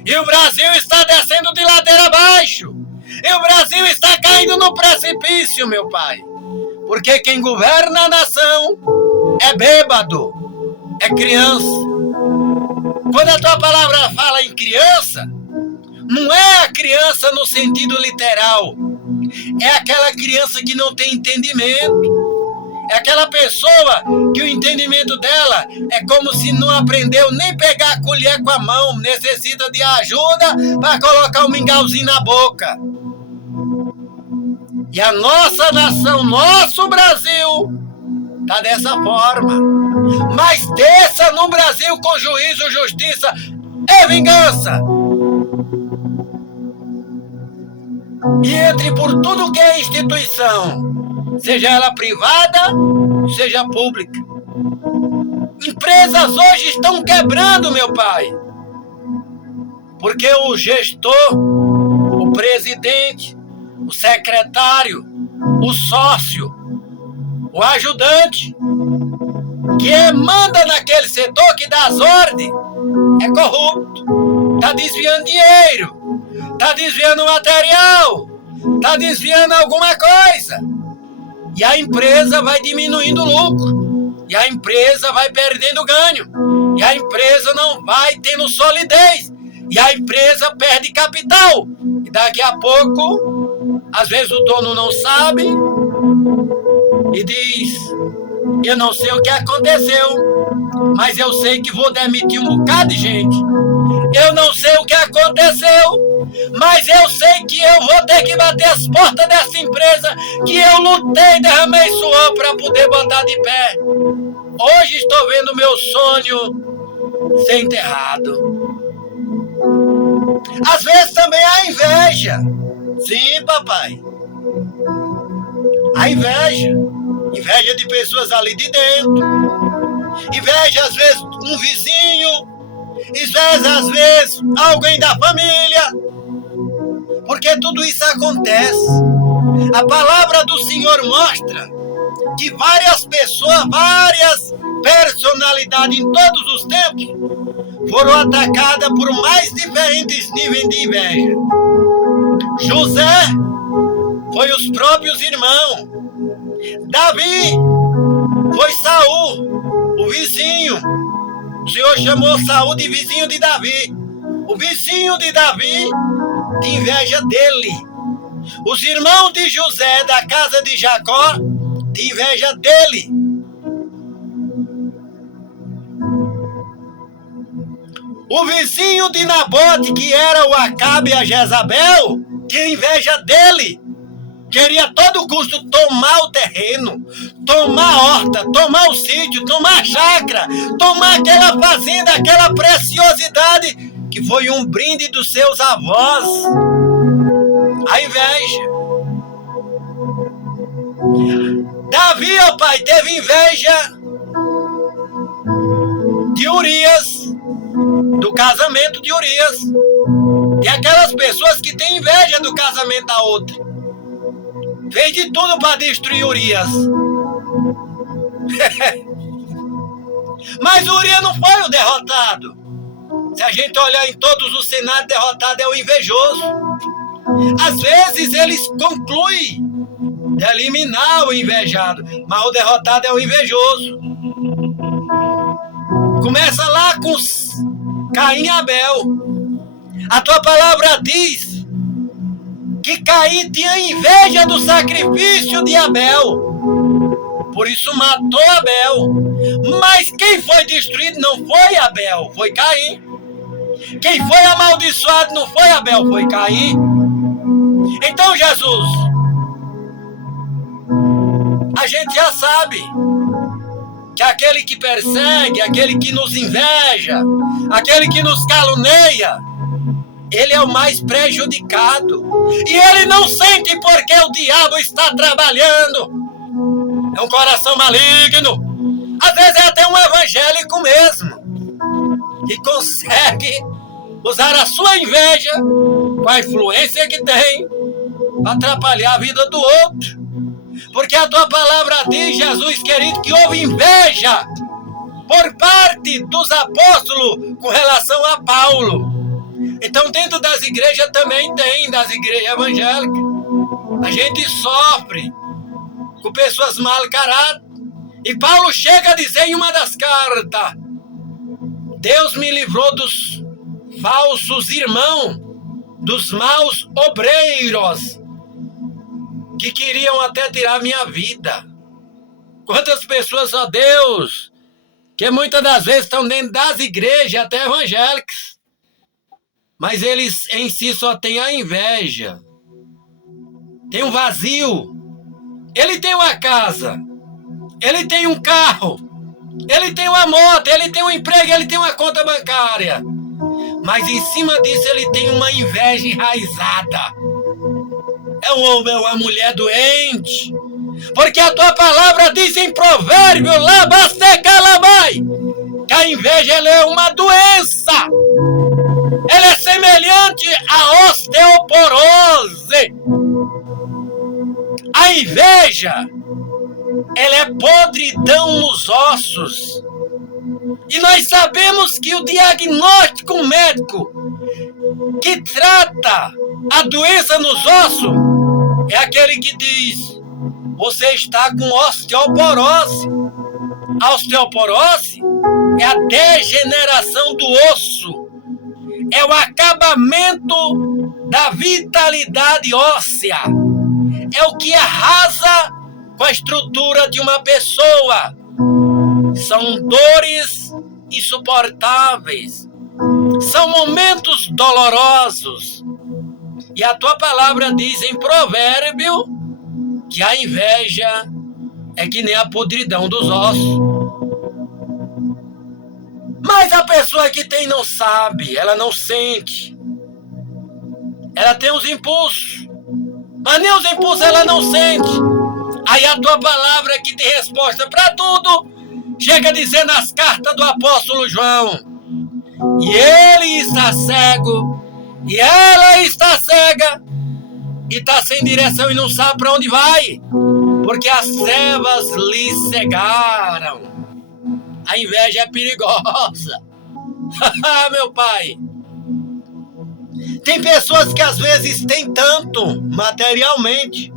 E o Brasil está descendo de ladeira abaixo. E o Brasil está caindo no precipício, meu pai. Porque quem governa a nação é bêbado. É criança. Quando a tua palavra fala em criança, não é a criança no sentido literal. É aquela criança que não tem entendimento. É aquela pessoa que o entendimento dela é como se não aprendeu nem pegar a colher com a mão. Necessita de ajuda para colocar um mingauzinho na boca. E a nossa nação, nosso Brasil, está dessa forma. Mas desça no Brasil com juízo, justiça e vingança. E entre por tudo que é instituição, seja ela privada, seja pública. Empresas hoje estão quebrando, meu pai. Porque o gestor, o presidente, o secretário, o sócio, o ajudante, que manda naquele setor, que dá as ordens, é corrupto, está desviando dinheiro, está desviando material, está desviando alguma coisa. E a empresa vai diminuindo o lucro, e a empresa vai perdendo ganho, e a empresa não vai tendo solidez, e a empresa perde capital. E daqui a pouco, às vezes o dono não sabe e diz: eu não sei o que aconteceu, mas eu sei que vou demitir um bocado de gente. Eu não sei o que aconteceu, mas eu sei que eu vou ter que bater as portas dessa empresa que eu lutei, derramei suor para poder botar de pé. Hoje estou vendo meu sonho ser enterrado. Às vezes também há inveja. Sim, papai. Há inveja. Inveja de pessoas ali de dentro. Inveja, às vezes, um vizinho. Inveja, às vezes, alguém da família. Porque tudo isso acontece. A palavra do Senhor mostra que várias pessoas, várias personalidades em todos os tempos foram atacadas por mais diferentes níveis de inveja. José foi os próprios irmãos. Davi foi Saul. vizinho. O Senhor chamou Saul de vizinho de Davi. O vizinho de Davi tinha inveja dele. Os irmãos de José, da casa de Jacó, tinham inveja dele. O vizinho de Nabote, que era o Acabe e a Jezabel, tinha inveja dele. Queria a todo custo tomar o terreno, tomar a horta, tomar o sítio, tomar a chácara, tomar aquela fazenda, aquela preciosidade que foi um brinde dos seus avós. A inveja. Davi, ó pai, teve inveja de Urias, do casamento de Urias. E aquelas pessoas que têm inveja do casamento da outra. Fez de tudo para destruir Urias. Mas Urias não foi o derrotado. Se a gente olhar em todos os cenários, derrotado é o invejoso. Às vezes eles concluem de eliminar o invejado, mas o derrotado é o invejoso. Começa lá com Caim e Abel. A tua palavra diz que Caim tinha inveja do sacrifício de Abel. Por isso matou Abel. Mas quem foi destruído não foi Abel, foi Caim. Quem foi amaldiçoado não foi Abel, foi Caim. Então, Jesus, a gente já sabe que aquele que persegue, aquele que nos inveja, aquele que nos caluniia, ele é o mais prejudicado. E ele não sente porque o diabo está trabalhando. É um coração maligno. Às vezes é até um evangélico mesmo, que consegue usar a sua inveja, com a influência que tem, para atrapalhar a vida do outro. Porque a tua palavra diz, Jesus querido, que houve inveja por parte dos apóstolos com relação a Paulo. Então dentro das igrejas também tem, das igrejas evangélicas. A gente sofre com pessoas mal caráter. E Paulo chega a dizer em uma das cartas: Deus me livrou dos falsos irmãos, dos maus obreiros, que queriam até tirar minha vida. Quantas pessoas, ó Deus, que muitas das vezes estão dentro das igrejas, até evangélicas, mas eles em si só têm a inveja. Tem um vazio. Ele tem uma casa, ele tem um carro, ele tem uma moto, ele tem um emprego, ele tem uma conta bancária. Mas em cima disso ele tem uma inveja enraizada. É um homem, é uma mulher doente. Porque a tua palavra diz em provérbio, labastecalabai, que a inveja ela é uma doença. Ela é semelhante à osteoporose. A inveja, ela é podridão nos ossos. E nós sabemos que o diagnóstico médico que trata a doença nos ossos é aquele que diz: você está com osteoporose. A osteoporose é a degeneração do osso. É o acabamento da vitalidade óssea. É o que arrasa com a estrutura de uma pessoa. São dores insuportáveis. São momentos dolorosos. E a tua palavra diz em provérbio que a inveja é que nem a podridão dos ossos. Mas a pessoa que tem não sabe, ela não sente. Ela tem os impulsos, mas nem os impulsos ela não sente. Aí a tua palavra que tem resposta para tudo, chega dizendo nas cartas do apóstolo João: e ele está cego, e ela está cega, e está sem direção e não sabe para onde vai, porque as trevas lhe cegaram. A inveja é perigosa. Meu pai, tem pessoas que às vezes têm tanto materialmente,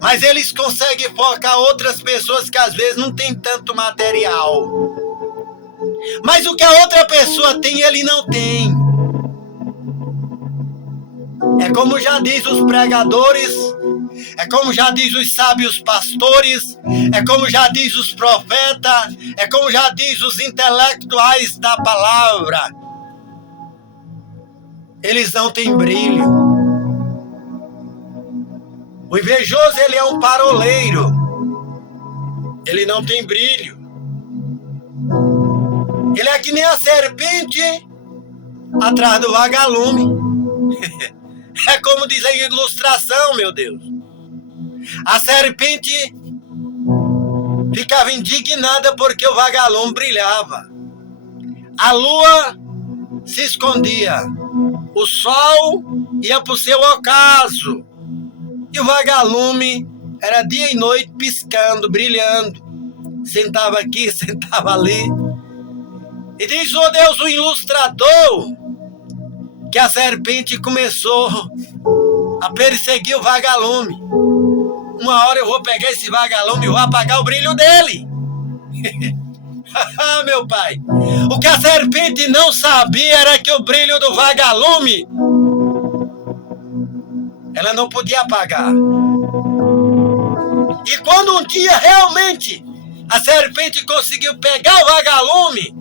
Mas eles conseguem focar outras pessoas que às vezes não tem tanto material. Mas o que a outra pessoa tem, ele não tem. É como já diz os pregadores, é como já diz os sábios pastores, é como já diz os profetas, é como já diz os intelectuais da palavra. Eles não têm brilho. O invejoso, ele é um paroleiro. Ele não tem brilho. Ele é que nem a serpente atrás do vagalume. É como diz a ilustração, meu Deus. A serpente ficava indignada porque o vagalume brilhava. A lua se escondia. O sol ia para o seu ocaso. E o vagalume era dia e noite piscando, brilhando. Sentava aqui, sentava ali. E diz, oh Deus, o ilustrador, que a serpente começou a perseguir o vagalume. Uma hora eu vou pegar esse vagalume e vou apagar o brilho dele. Ah, meu pai. O que a serpente não sabia era que o brilho do vagalume ela não podia apagar. E quando um dia realmente a serpente conseguiu pegar o vagalume,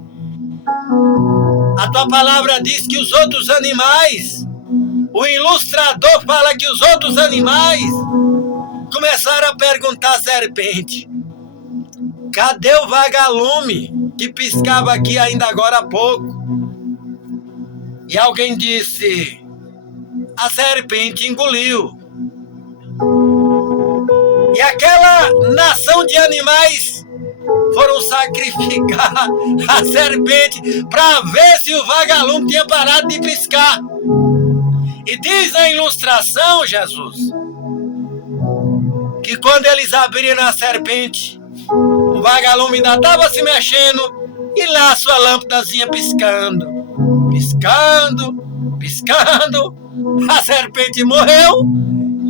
a tua palavra diz que os outros animais, o ilustrador fala que os outros animais começaram a perguntar à serpente: cadê o vagalume que piscava aqui ainda agora há pouco? E alguém disse: a serpente engoliu. E aquela nação de animais foram sacrificar a serpente para ver se o vagalume tinha parado de piscar. E diz a ilustração, Jesus, que quando eles abriram a serpente, o vagalume ainda estava se mexendo e lá sua lâmpadazinha piscando. Piscando, piscando. A serpente morreu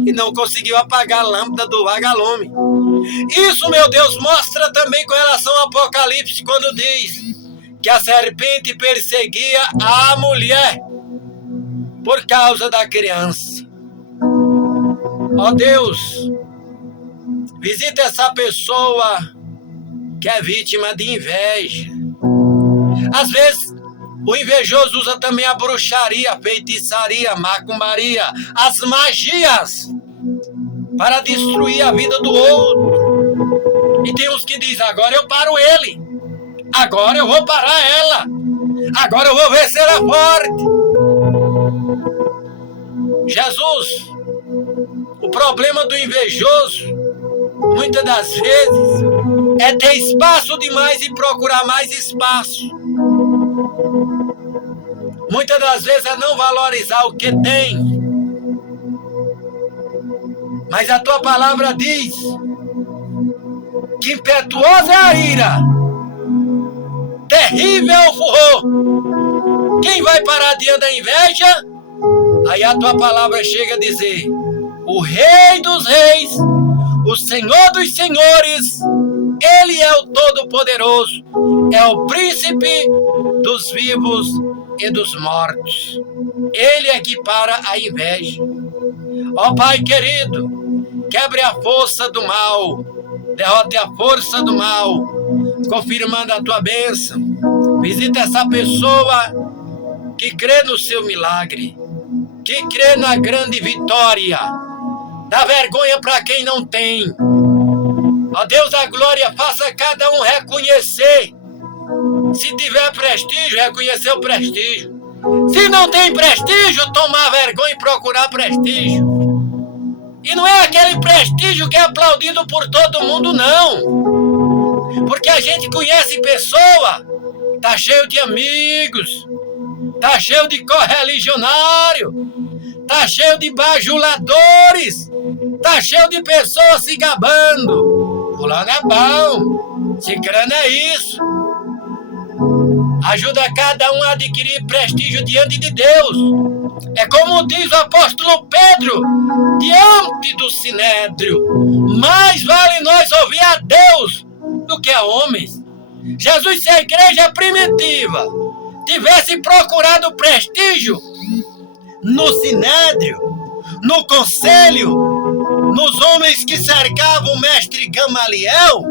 e não conseguiu apagar a lâmpada do vagalume. Isso, meu Deus, mostra também com relação ao Apocalipse, quando diz que a serpente perseguia a mulher por causa da criança. Ó Deus, visita essa pessoa que é vítima de inveja. Às vezes, o invejoso usa também a bruxaria, a feitiçaria, a macumbaria, as magias para destruir a vida do outro. E tem uns que dizem: agora eu paro ele, agora eu vou parar ela, agora eu vou ver se ela é forte. Jesus, o problema do invejoso, muitas das vezes, é ter espaço demais e procurar mais espaço. Muitas das vezes é não valorizar o que tem. Mas a tua palavra diz que impetuosa é a ira, terrível é o furor. Quem vai parar diante da inveja? Aí a tua palavra chega a dizer: o Rei dos Reis, o Senhor dos Senhores, Ele é o Todo-Poderoso, é o Príncipe dos vivos e dos mortos. Ele é que para a inveja. Ó Pai querido, quebre a força do mal, derrote a força do mal, confirmando a tua bênção. Visita essa pessoa que crê no seu milagre, que crê na grande vitória. Dá vergonha para quem não tem. Ó Deus da glória, faça cada um reconhecer. Se tiver prestígio, reconhecer o prestígio. Se não tem prestígio, tomar vergonha e procurar prestígio. E não é aquele prestígio que é aplaudido por todo mundo, não. Porque a gente conhece pessoa, tá cheio de amigos, tá cheio de correligionário, tá cheio de bajuladores, tá cheio de pessoas se gabando. Fulano é bom, cicrano é isso. ajuda cada um a adquirir prestígio diante de Deus. É como diz o apóstolo Pedro, diante do sinédrio, mais vale nós ouvir a Deus do que a homens. Jesus, se a igreja primitiva tivesse procurado prestígio no sinédrio, no conselho, nos homens que cercavam o mestre Gamaliel,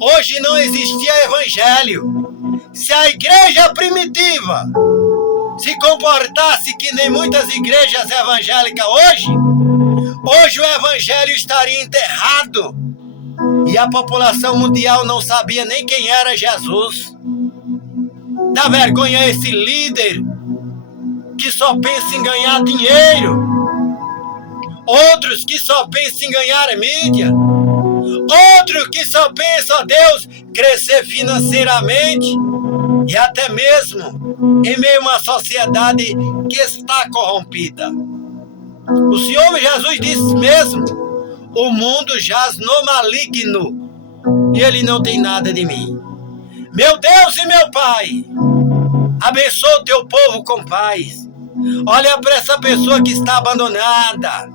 hoje não existia evangelho. Se a igreja primitiva se comportasse que nem muitas igrejas evangélicas hoje o evangelho estaria enterrado e a população mundial não sabia nem quem era Jesus. Dá vergonha esse líder que só pensa em ganhar dinheiro, outros que só pensam em ganhar mídia, outros que só pensam, ó Deus, crescer financeiramente e até mesmo em meio a uma sociedade que está corrompida. O Senhor Jesus disse mesmo, o mundo jaz no maligno e ele não tem nada de mim. Meu Deus e meu Pai, abençoa o teu povo com paz. Olha para essa pessoa que está abandonada.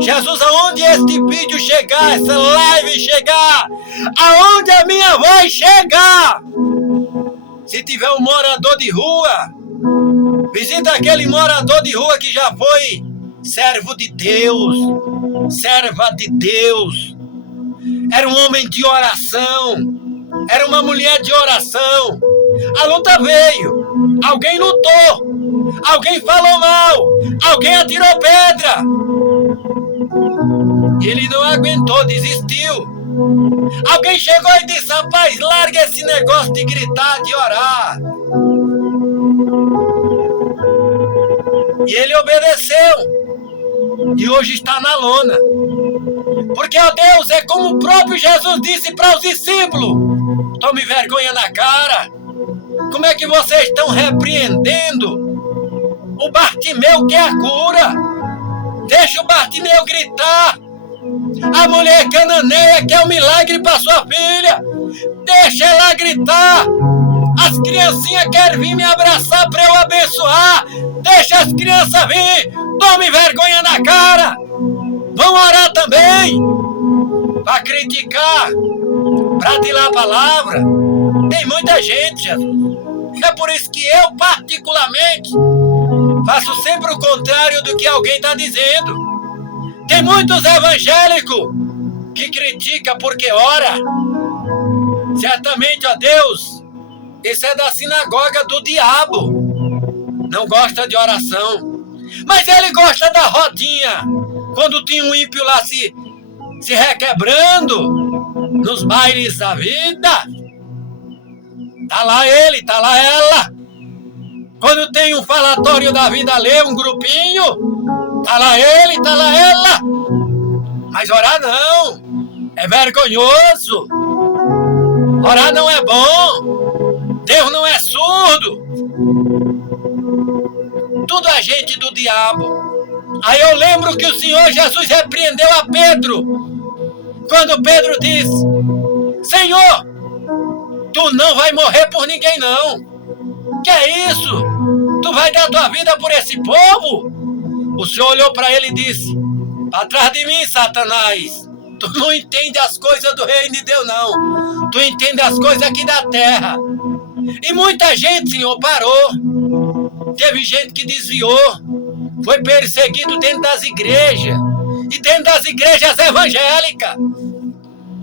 Jesus, aonde este vídeo chegar, essa live chegar, aonde a minha voz chegar, se tiver um morador de rua, visita aquele morador de rua que já foi servo de Deus, serva de Deus, era um homem de oração, era uma mulher de oração. A luta veio, alguém lutou, alguém falou mal, alguém atirou pedra. Ele não aguentou, desistiu. Alguém chegou e disse, rapaz, larga esse negócio de gritar, de orar. E ele obedeceu. E hoje está na lona. Porque, ó Deus, é como o próprio Jesus disse para os discípulos. Tome vergonha na cara. Como é que vocês estão repreendendo o Bartimeu que é a cura? Deixa o Bartimeu gritar. A mulher cananeia que é um milagre para sua filha. Deixa ela gritar. As criancinhas querem vir me abraçar para eu abençoar. Deixa as crianças vir. Tome vergonha na cara. Vão orar também. Para criticar, para tirar a palavra. Tem muita gente, Jesus. É por isso que eu, particularmente, faço sempre o contrário do que alguém está dizendo. Tem muitos evangélicos que criticam porque ora. Certamente, ó Deus, esse é da sinagoga do diabo. Não gosta de oração. Mas ele gosta da rodinha. Quando tinha um ímpio lá se requebrando nos bailes da vida. Tá lá ele, tá lá ela. Quando tem um falatório da vida ali, um grupinho, tá lá ele, tá lá ela. Mas orar não, é vergonhoso. Orar não é bom. Deus não é surdo. Tudo é gente do diabo. Aí eu lembro que o Senhor Jesus repreendeu a Pedro. Quando Pedro disse, Senhor, tu não vai morrer por ninguém não. Que é isso? Tu vai dar tua vida por esse povo? O Senhor olhou para ele e disse, para trás de mim, Satanás. Tu não entende as coisas do reino de Deus não. Tu entende as coisas aqui da terra. E muita gente, Senhor, parou. Teve gente que desviou. Foi perseguido dentro das igrejas. E dentro das igrejas evangélicas.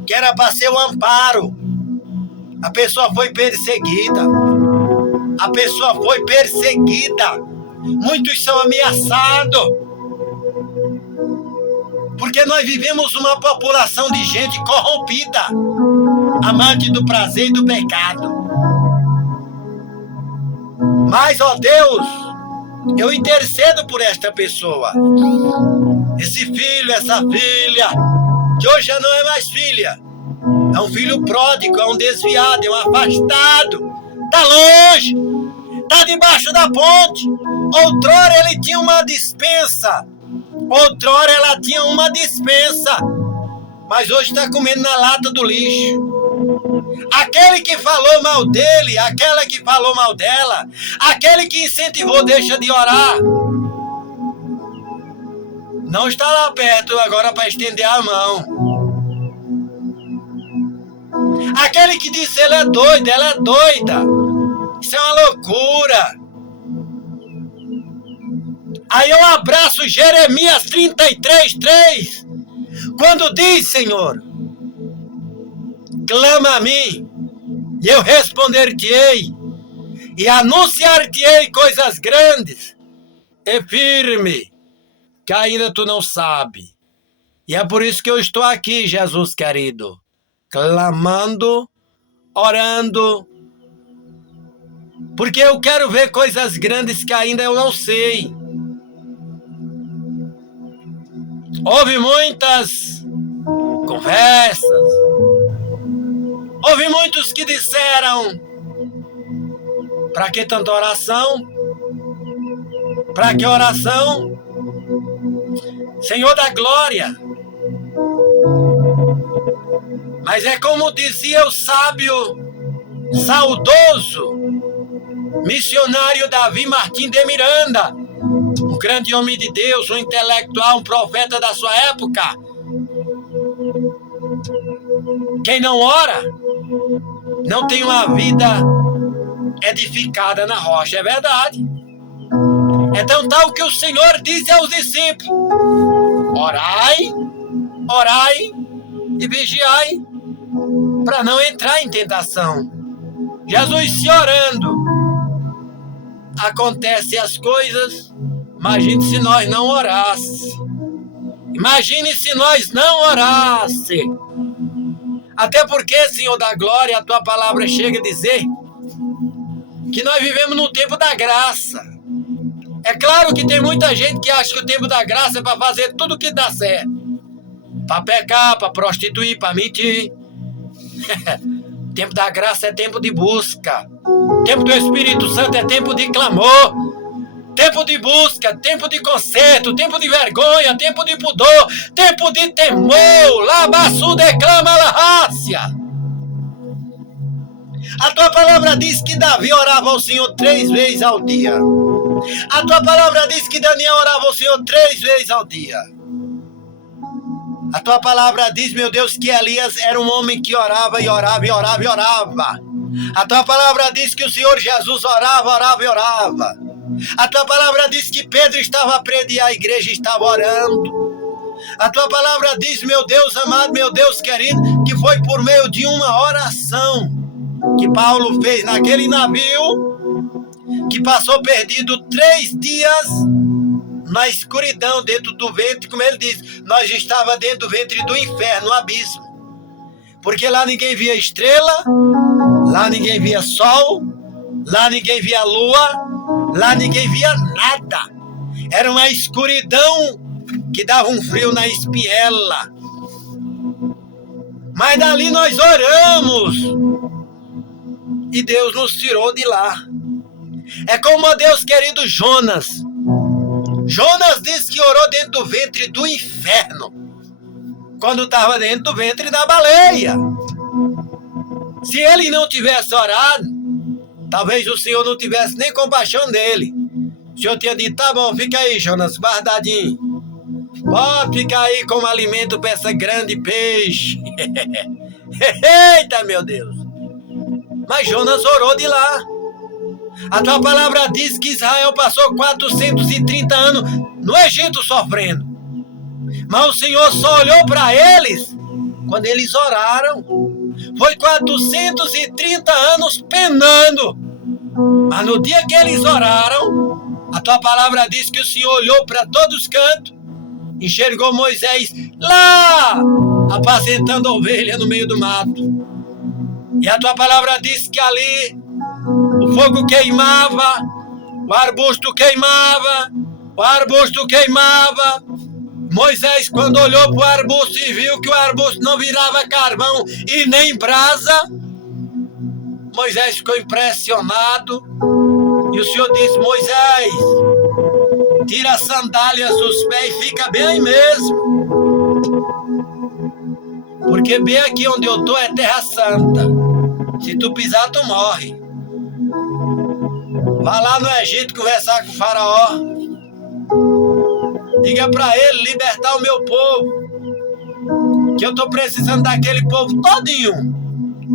Que era para ser o amparo. A pessoa foi perseguida. A pessoa foi perseguida. Muitos são ameaçados. Porque nós vivemos uma população de gente corrompida. Amante do prazer e do pecado. Mas, ó Deus, eu intercedo por esta pessoa. Esse filho, essa filha, que hoje já não é mais filha. É um filho pródigo, é um desviado, é um afastado. Tá longe, tá debaixo da ponte. Outrora ele tinha uma dispensa. Outrora ela tinha uma dispensa. Mas hoje está comendo na lata do lixo. Aquele que falou mal dele, aquela que falou mal dela, aquele que incentivou deixa de orar. Não está lá perto agora para estender a mão. Aquele que disse ele é doido, ela é doida. Isso é uma loucura. Aí eu abraço Jeremias 33:3, quando diz, Senhor, clama a mim, e eu responder-te-ei, e anunciar-te-ei coisas grandes e firme, que ainda tu não sabe. E é por isso que eu estou aqui, Jesus querido, clamando, orando, porque eu quero ver coisas grandes que ainda eu não sei. Houve muitas conversas, houve muitos que disseram: para que tanta oração? Para que oração? Senhor da glória. Mas é como dizia o sábio, saudoso, missionário Davi Martim de Miranda, um grande homem de Deus, um intelectual, um profeta da sua época. Quem não ora, não tem uma vida edificada na rocha, é verdade. Então tal que o Senhor disse aos discípulos: orai, orai e vigiai, para não entrar em tentação. Jesus se orando, acontecem as coisas. Imagine se nós não orássemos. Imagine se nós não orássemos. Até porque, Senhor da glória, a tua palavra chega a dizer que nós vivemos no tempo da graça. É claro que tem muita gente que acha que o tempo da graça é para fazer tudo que dá certo. Para pecar, para prostituir, para mentir. O tempo da graça é tempo de busca. O tempo do Espírito Santo é tempo de clamor. Tempo de busca, tempo de conserto, tempo de vergonha, tempo de pudor, tempo de temor. Labaçu declama la rácia. A tua palavra diz que Davi orava ao Senhor 3 vezes ao dia. A tua palavra diz que Daniel orava ao Senhor 3 vezes ao dia. A tua palavra diz, meu Deus, que Elias era um homem que orava e orava e orava e orava. A tua palavra diz que o Senhor Jesus orava, orava e orava. A tua palavra diz que Pedro estava preso e a igreja estava orando. A tua palavra diz, meu Deus amado, meu Deus querido, que foi por meio de uma oração que Paulo fez naquele navio, que passou perdido 3 dias na escuridão dentro do ventre, como ele diz, nós estávamos dentro do ventre do inferno, no abismo. Porque lá ninguém via estrela, lá ninguém via sol, lá ninguém via lua, lá ninguém via nada. Era uma escuridão que dava um frio na espiela. Mas dali nós oramos e Deus nos tirou de lá. É como, ó Deus querido, Jonas. Jonas disse que orou dentro do ventre do inferno, quando estava dentro do ventre da baleia. Se ele não tivesse orado, talvez o Senhor não tivesse nem compaixão dele. O Senhor tinha dito: tá bom, fica aí, Jonas, guardadinho. Pode ficar aí como alimento para essa grande peixe. Eita, meu Deus. Mas Jonas orou de lá. A tua palavra diz que Israel passou 430 anos no Egito sofrendo. Mas o Senhor só olhou para eles quando eles oraram. Foi 430 anos penando. Mas no dia que eles oraram, a tua palavra diz que o Senhor olhou para todos os cantos, enxergou Moisés lá, apacentando a ovelha no meio do mato. E a tua palavra diz que ali o fogo queimava, o arbusto queimava, o arbusto queimava. Moisés, quando olhou para o arbusto e viu que o arbusto não virava carvão e nem brasa, Moisés ficou impressionado. E o Senhor disse: Moisés, tira as sandálias dos pés e fica bem aí mesmo. Porque bem aqui onde eu estou é terra santa. Se tu pisar, tu morre. Vá lá no Egito conversar com o faraó. Diga para ele libertar o meu povo. Que eu tô precisando daquele povo todinho.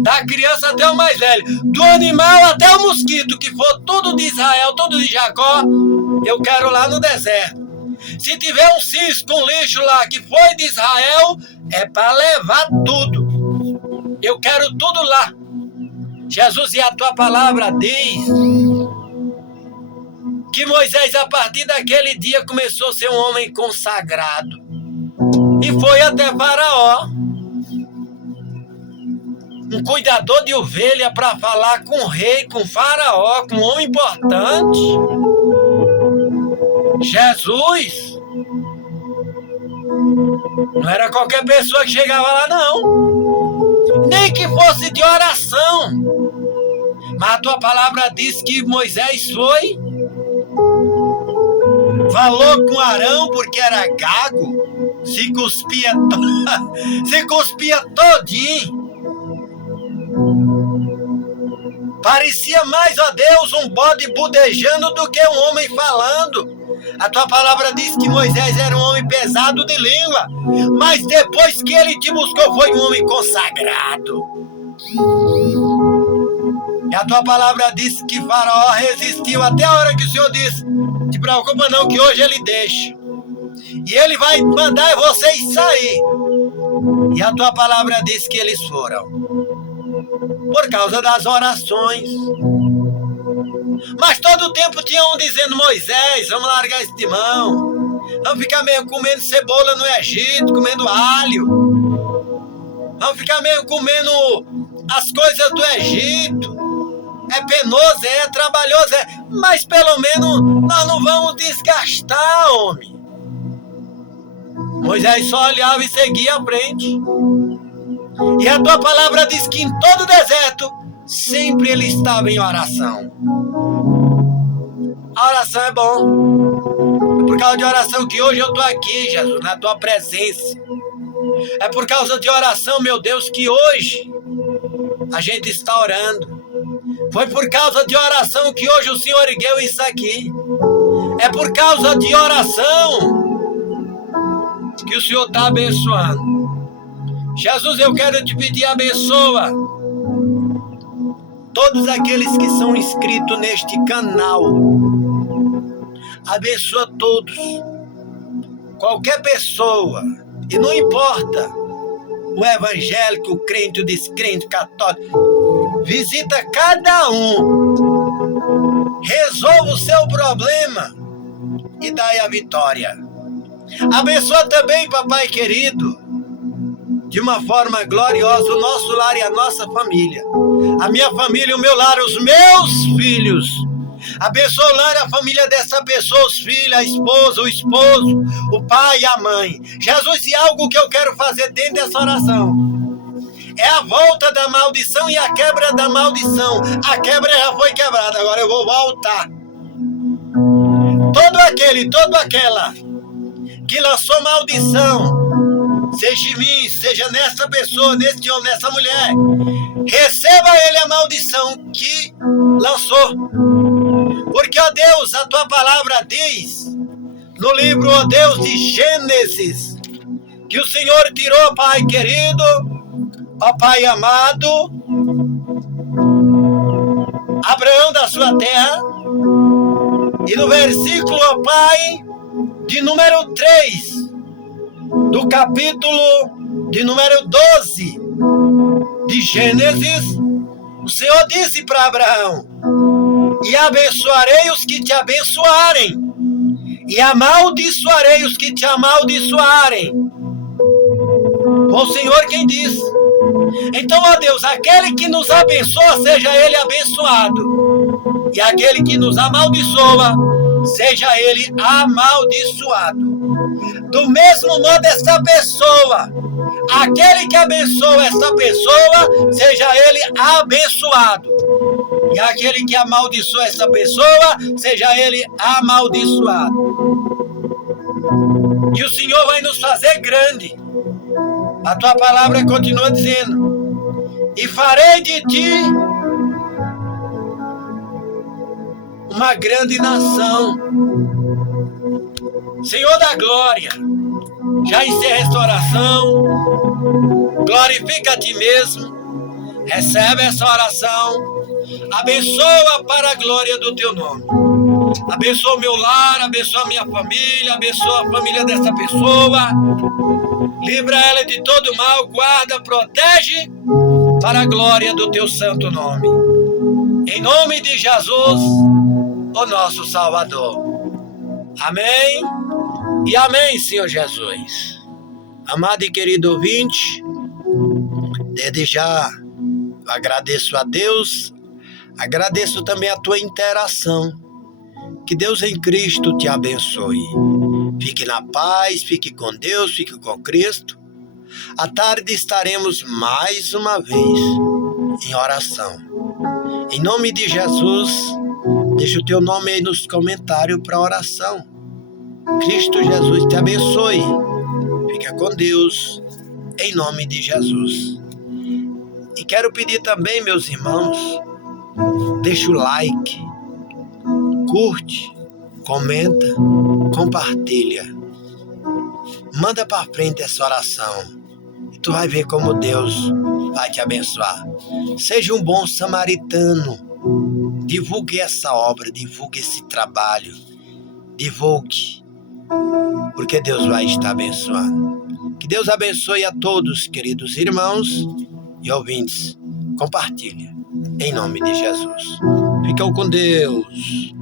Da criança até o mais velho. Do animal até o mosquito. Que for tudo de Israel, tudo de Jacó. Eu quero lá no deserto. Se tiver um cisco, um lixo lá que foi de Israel, é para levar tudo. Eu quero tudo lá. Jesus, e a tua palavra diz que Moisés, a partir daquele dia, começou a ser um homem consagrado. E foi até Faraó, um cuidador de ovelha, para falar com o rei, com o Faraó, com um homem importante. Jesus não era qualquer pessoa que chegava lá, não. Nem que fosse de oração. Mas a tua palavra diz que Moisés foi, falou com Arão porque era gago, se cuspia todinho. Parecia mais, ó Deus, um bode budejando do que um homem falando. A tua palavra diz que Moisés era um homem pesado de língua, mas depois que ele te buscou foi um homem consagrado. E a tua palavra diz que Faraó resistiu até a hora que o Senhor disse: te preocupa não, que hoje ele deixa. E ele vai mandar vocês sair. E a tua palavra diz que eles foram. Por causa das orações. Mas todo o tempo tinha um dizendo: Moisés, vamos largar isso de mão. Vamos ficar mesmo comendo cebola no Egito, comendo alho. Vamos ficar mesmo comendo as coisas do Egito. É penoso, é trabalhoso, mas pelo menos nós não vamos desgastar, homem. Moisés só olhava e seguia à frente. E a tua palavra diz que em todo o deserto sempre ele estava em oração. A oração é bom. É por causa de oração que hoje eu estou aqui, Jesus, na tua presença. É por causa de oração, meu Deus, que hoje a gente está orando. Foi por causa de oração que hoje o Senhor ergueu isso aqui. É por causa de oração que o Senhor está abençoando. Jesus, eu quero te pedir, abençoa todos aqueles que são inscritos neste canal. Abençoa todos. Qualquer pessoa. E não importa o evangélico, o crente, o descrente, o católico. Visita cada um. Resolva o seu problema e dai a vitória. Abençoa também, papai querido, de uma forma gloriosa, o nosso lar e a nossa família. A minha família, o meu lar, os meus filhos. Abençoa o lar e a família dessa pessoa, os filhos, a esposa, o esposo, o pai e a mãe. Jesus, e algo que eu quero fazer dentro dessa oração é a volta da maldição e a quebra da maldição. A quebra já foi quebrada, agora eu vou voltar. Todo aquela que lançou maldição, seja em mim, seja nessa pessoa, nesse homem, nessa mulher, receba ele a maldição que lançou. Porque, ó Deus, a tua palavra diz, no livro, ó Deus, de Gênesis, que o Senhor tirou, Pai querido, ó Pai amado, Abraão da sua terra, e no versículo, ó Pai, de número 3, do capítulo de número 12 de Gênesis, o Senhor disse para Abraão: e abençoarei os que te abençoarem, e amaldiçoarei os que te amaldiçoarem. Foi o Senhor quem disse. Então, ó Deus, aquele que nos abençoa, seja ele abençoado, e aquele que nos amaldiçoa, seja ele amaldiçoado. Do mesmo modo, essa pessoa, aquele que abençoa essa pessoa, seja ele abençoado. E aquele que amaldiçoa essa pessoa, seja ele amaldiçoado. E o Senhor vai nos fazer grande. A tua palavra continua dizendo: e farei de ti uma grande nação. Senhor da glória, já encerra esta oração, glorifica a ti mesmo, recebe essa oração, abençoa para a glória do teu nome. Abençoa o meu lar, abençoa a minha família, abençoa a família dessa pessoa, livra ela de todo mal, guarda, protege, para a glória do teu santo nome. Em nome de Jesus, o nosso Salvador. Amém e amém, Senhor Jesus. Amado e querido ouvinte, desde já eu agradeço a Deus, agradeço também a tua interação. Que Deus em Cristo te abençoe. Fique na paz, fique com Deus, fique com Cristo. À tarde estaremos mais uma vez em oração. Em nome de Jesus, deixa o teu nome aí nos comentários para oração. Cristo Jesus te abençoe. Fica com Deus, em nome de Jesus. E quero pedir também, meus irmãos, deixa o like, curte, comenta, compartilha. Manda para frente essa oração e tu vai ver como Deus vai te abençoar. Seja um bom samaritano. Divulgue essa obra, divulgue esse trabalho. Divulgue, porque Deus vai estar abençoando. Que Deus abençoe a todos, queridos irmãos e ouvintes. Compartilha, em nome de Jesus. Ficam com Deus.